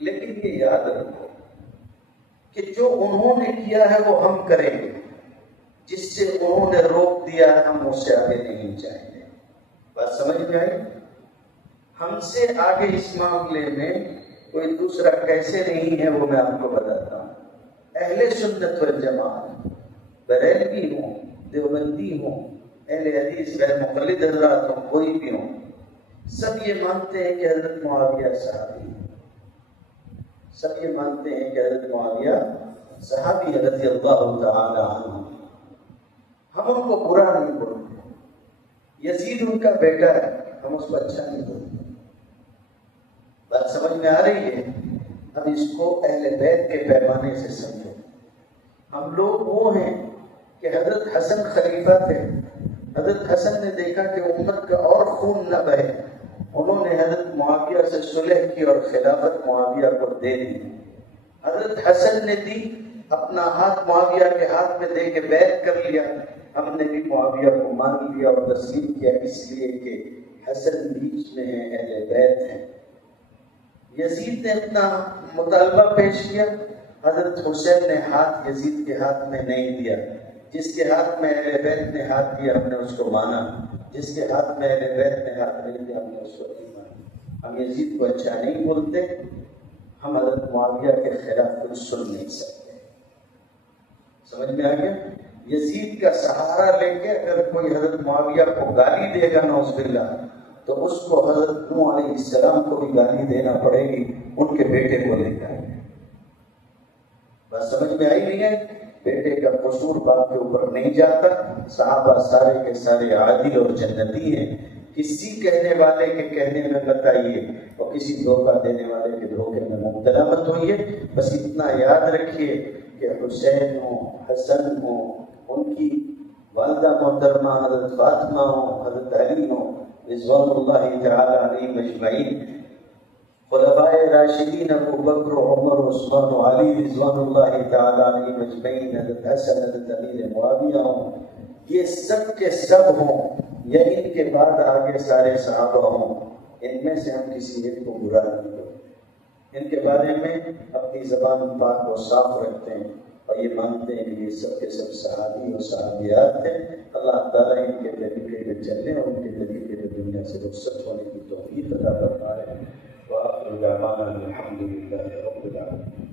لیکن یہ یاد رکھو کہ جو انہوں نے کیا ہے وہ ہم کریں گے، جس سے انہوں نے روک دیا ہے ہم اس سے آگے نہیں جائیں گے۔ بات سمجھ میں آئی؟ ہم سے آگے اس معاملے میں کوئی دوسرا کیسے نہیں ہے وہ میں آپ کو بتاتا ہوں۔ اہل سنت والجماعت، بریلوی ہوں، دیوبندی ہوں، اہل حدیث غیر مقلد حضرات ہوں، کوئی بھی ہوں، سب یہ مانتے ہیں کہ حضرت معاویہ صحابی، سب یہ مانتے ہیں کہ حضرت معاویہ صحابی رضی اللہ تعالی عنہ۔ ہم ان کو برا نہیں بولتے، یزید ان کا بیٹا ہے، ہم اس کو اچھا نہیں بولتے۔ بات سمجھ میں آ رہی ہے؟ اب اس کو اہل بیت کے پیمانے سے سمجھو۔ ہم لوگ وہ ہیں کہ حضرت حسن خلیفہ تھے، حضرت حسن نے دیکھا کہ امت کا اور خون نہ بہے، انہوں نے حضرت معاویہ سے صلح کی اور خلافت معاویہ کو دے دی۔ حضرت حسن نے دی، اپنا ہاتھ معاویہ کے ہاتھ میں دے کے بیعت کر لیا، ہم نے بھی معاویہ کو مان لیا اور تسلیم کیا، اس لیے کہ حسن بیچ میں ہے، اہل بیت ہیں۔ یزید نے اپنا مطالبہ پیش کیا، حضرت حسین نے ہاتھ یزید کے ہاتھ میں نہیں دیا۔ جس کے ہاتھ میں اہل بیت نے ہاتھ دیا ہم نے اس کو مانا، جس کے ہاتھ میں اہل بیت نے ہاتھ نہیں دیا ہم نے اس کو نہیں مانا۔ ہم یزید کو اچھا نہیں بولتے، ہم حضرت معاویہ کے خلاف کچھ سن نہیں سکتے۔ سمجھ میں آ گیا؟ یزید کا سہارا لے کے اگر کوئی حضرت معاویہ کو گالی دے گا نعوذ باللہ، تو اس کو حضرت نوح علیہ السلام کو بھی گالی دینا پڑے گی، ان کے بیٹے کو لے کر۔ بات سمجھ میں آئی نہیں ہے؟ بیٹے کا قصور باپ کے اوپر نہیں جاتا. صحابہ سارے کے سارے عادی اور جنتی ہیں. کسی کہنے والے کے کہنے میں بتائیے اور کسی دھوکہ دینے والے کے دھوکے میں مبتلا مت ہوئیے. بس اتنا یاد رکھیے کہ حسین ہوں، حسن ہوں، ان کی والدہ محترمہ حضرت فاطمہ ہوں، حضرت علی ہوں رضوان اللہ تعالی علیہم اجمعین، خلفائے راشدین ابو بکر و عمر و عثمان و علی رضوان اللہ تعالی علیہم اجمعین، حضرت حسن، حضرت امیر معاویہ ہوں، یہ سب کے سب ہوں یا ان کے بعد آگے سارے صحابہ ہوں، ان میں سے ہم کسی ایک کو برا نہیں کرتے. ان کے بارے میں اپنی زبان پاک و صاف رکھتے ہیں اور یہ مانتے ہیں کہ یہ سب کے سب صحابی اور صحابیات تھے. اللہ تعالیٰ ان کے طریقے پہ چلنے اور ان کے طریقے پہ دنیا سے رخصت ہونے کی توفیق عطا فرمائے. وآخر دعوانا الحمد للہ رب العالمین.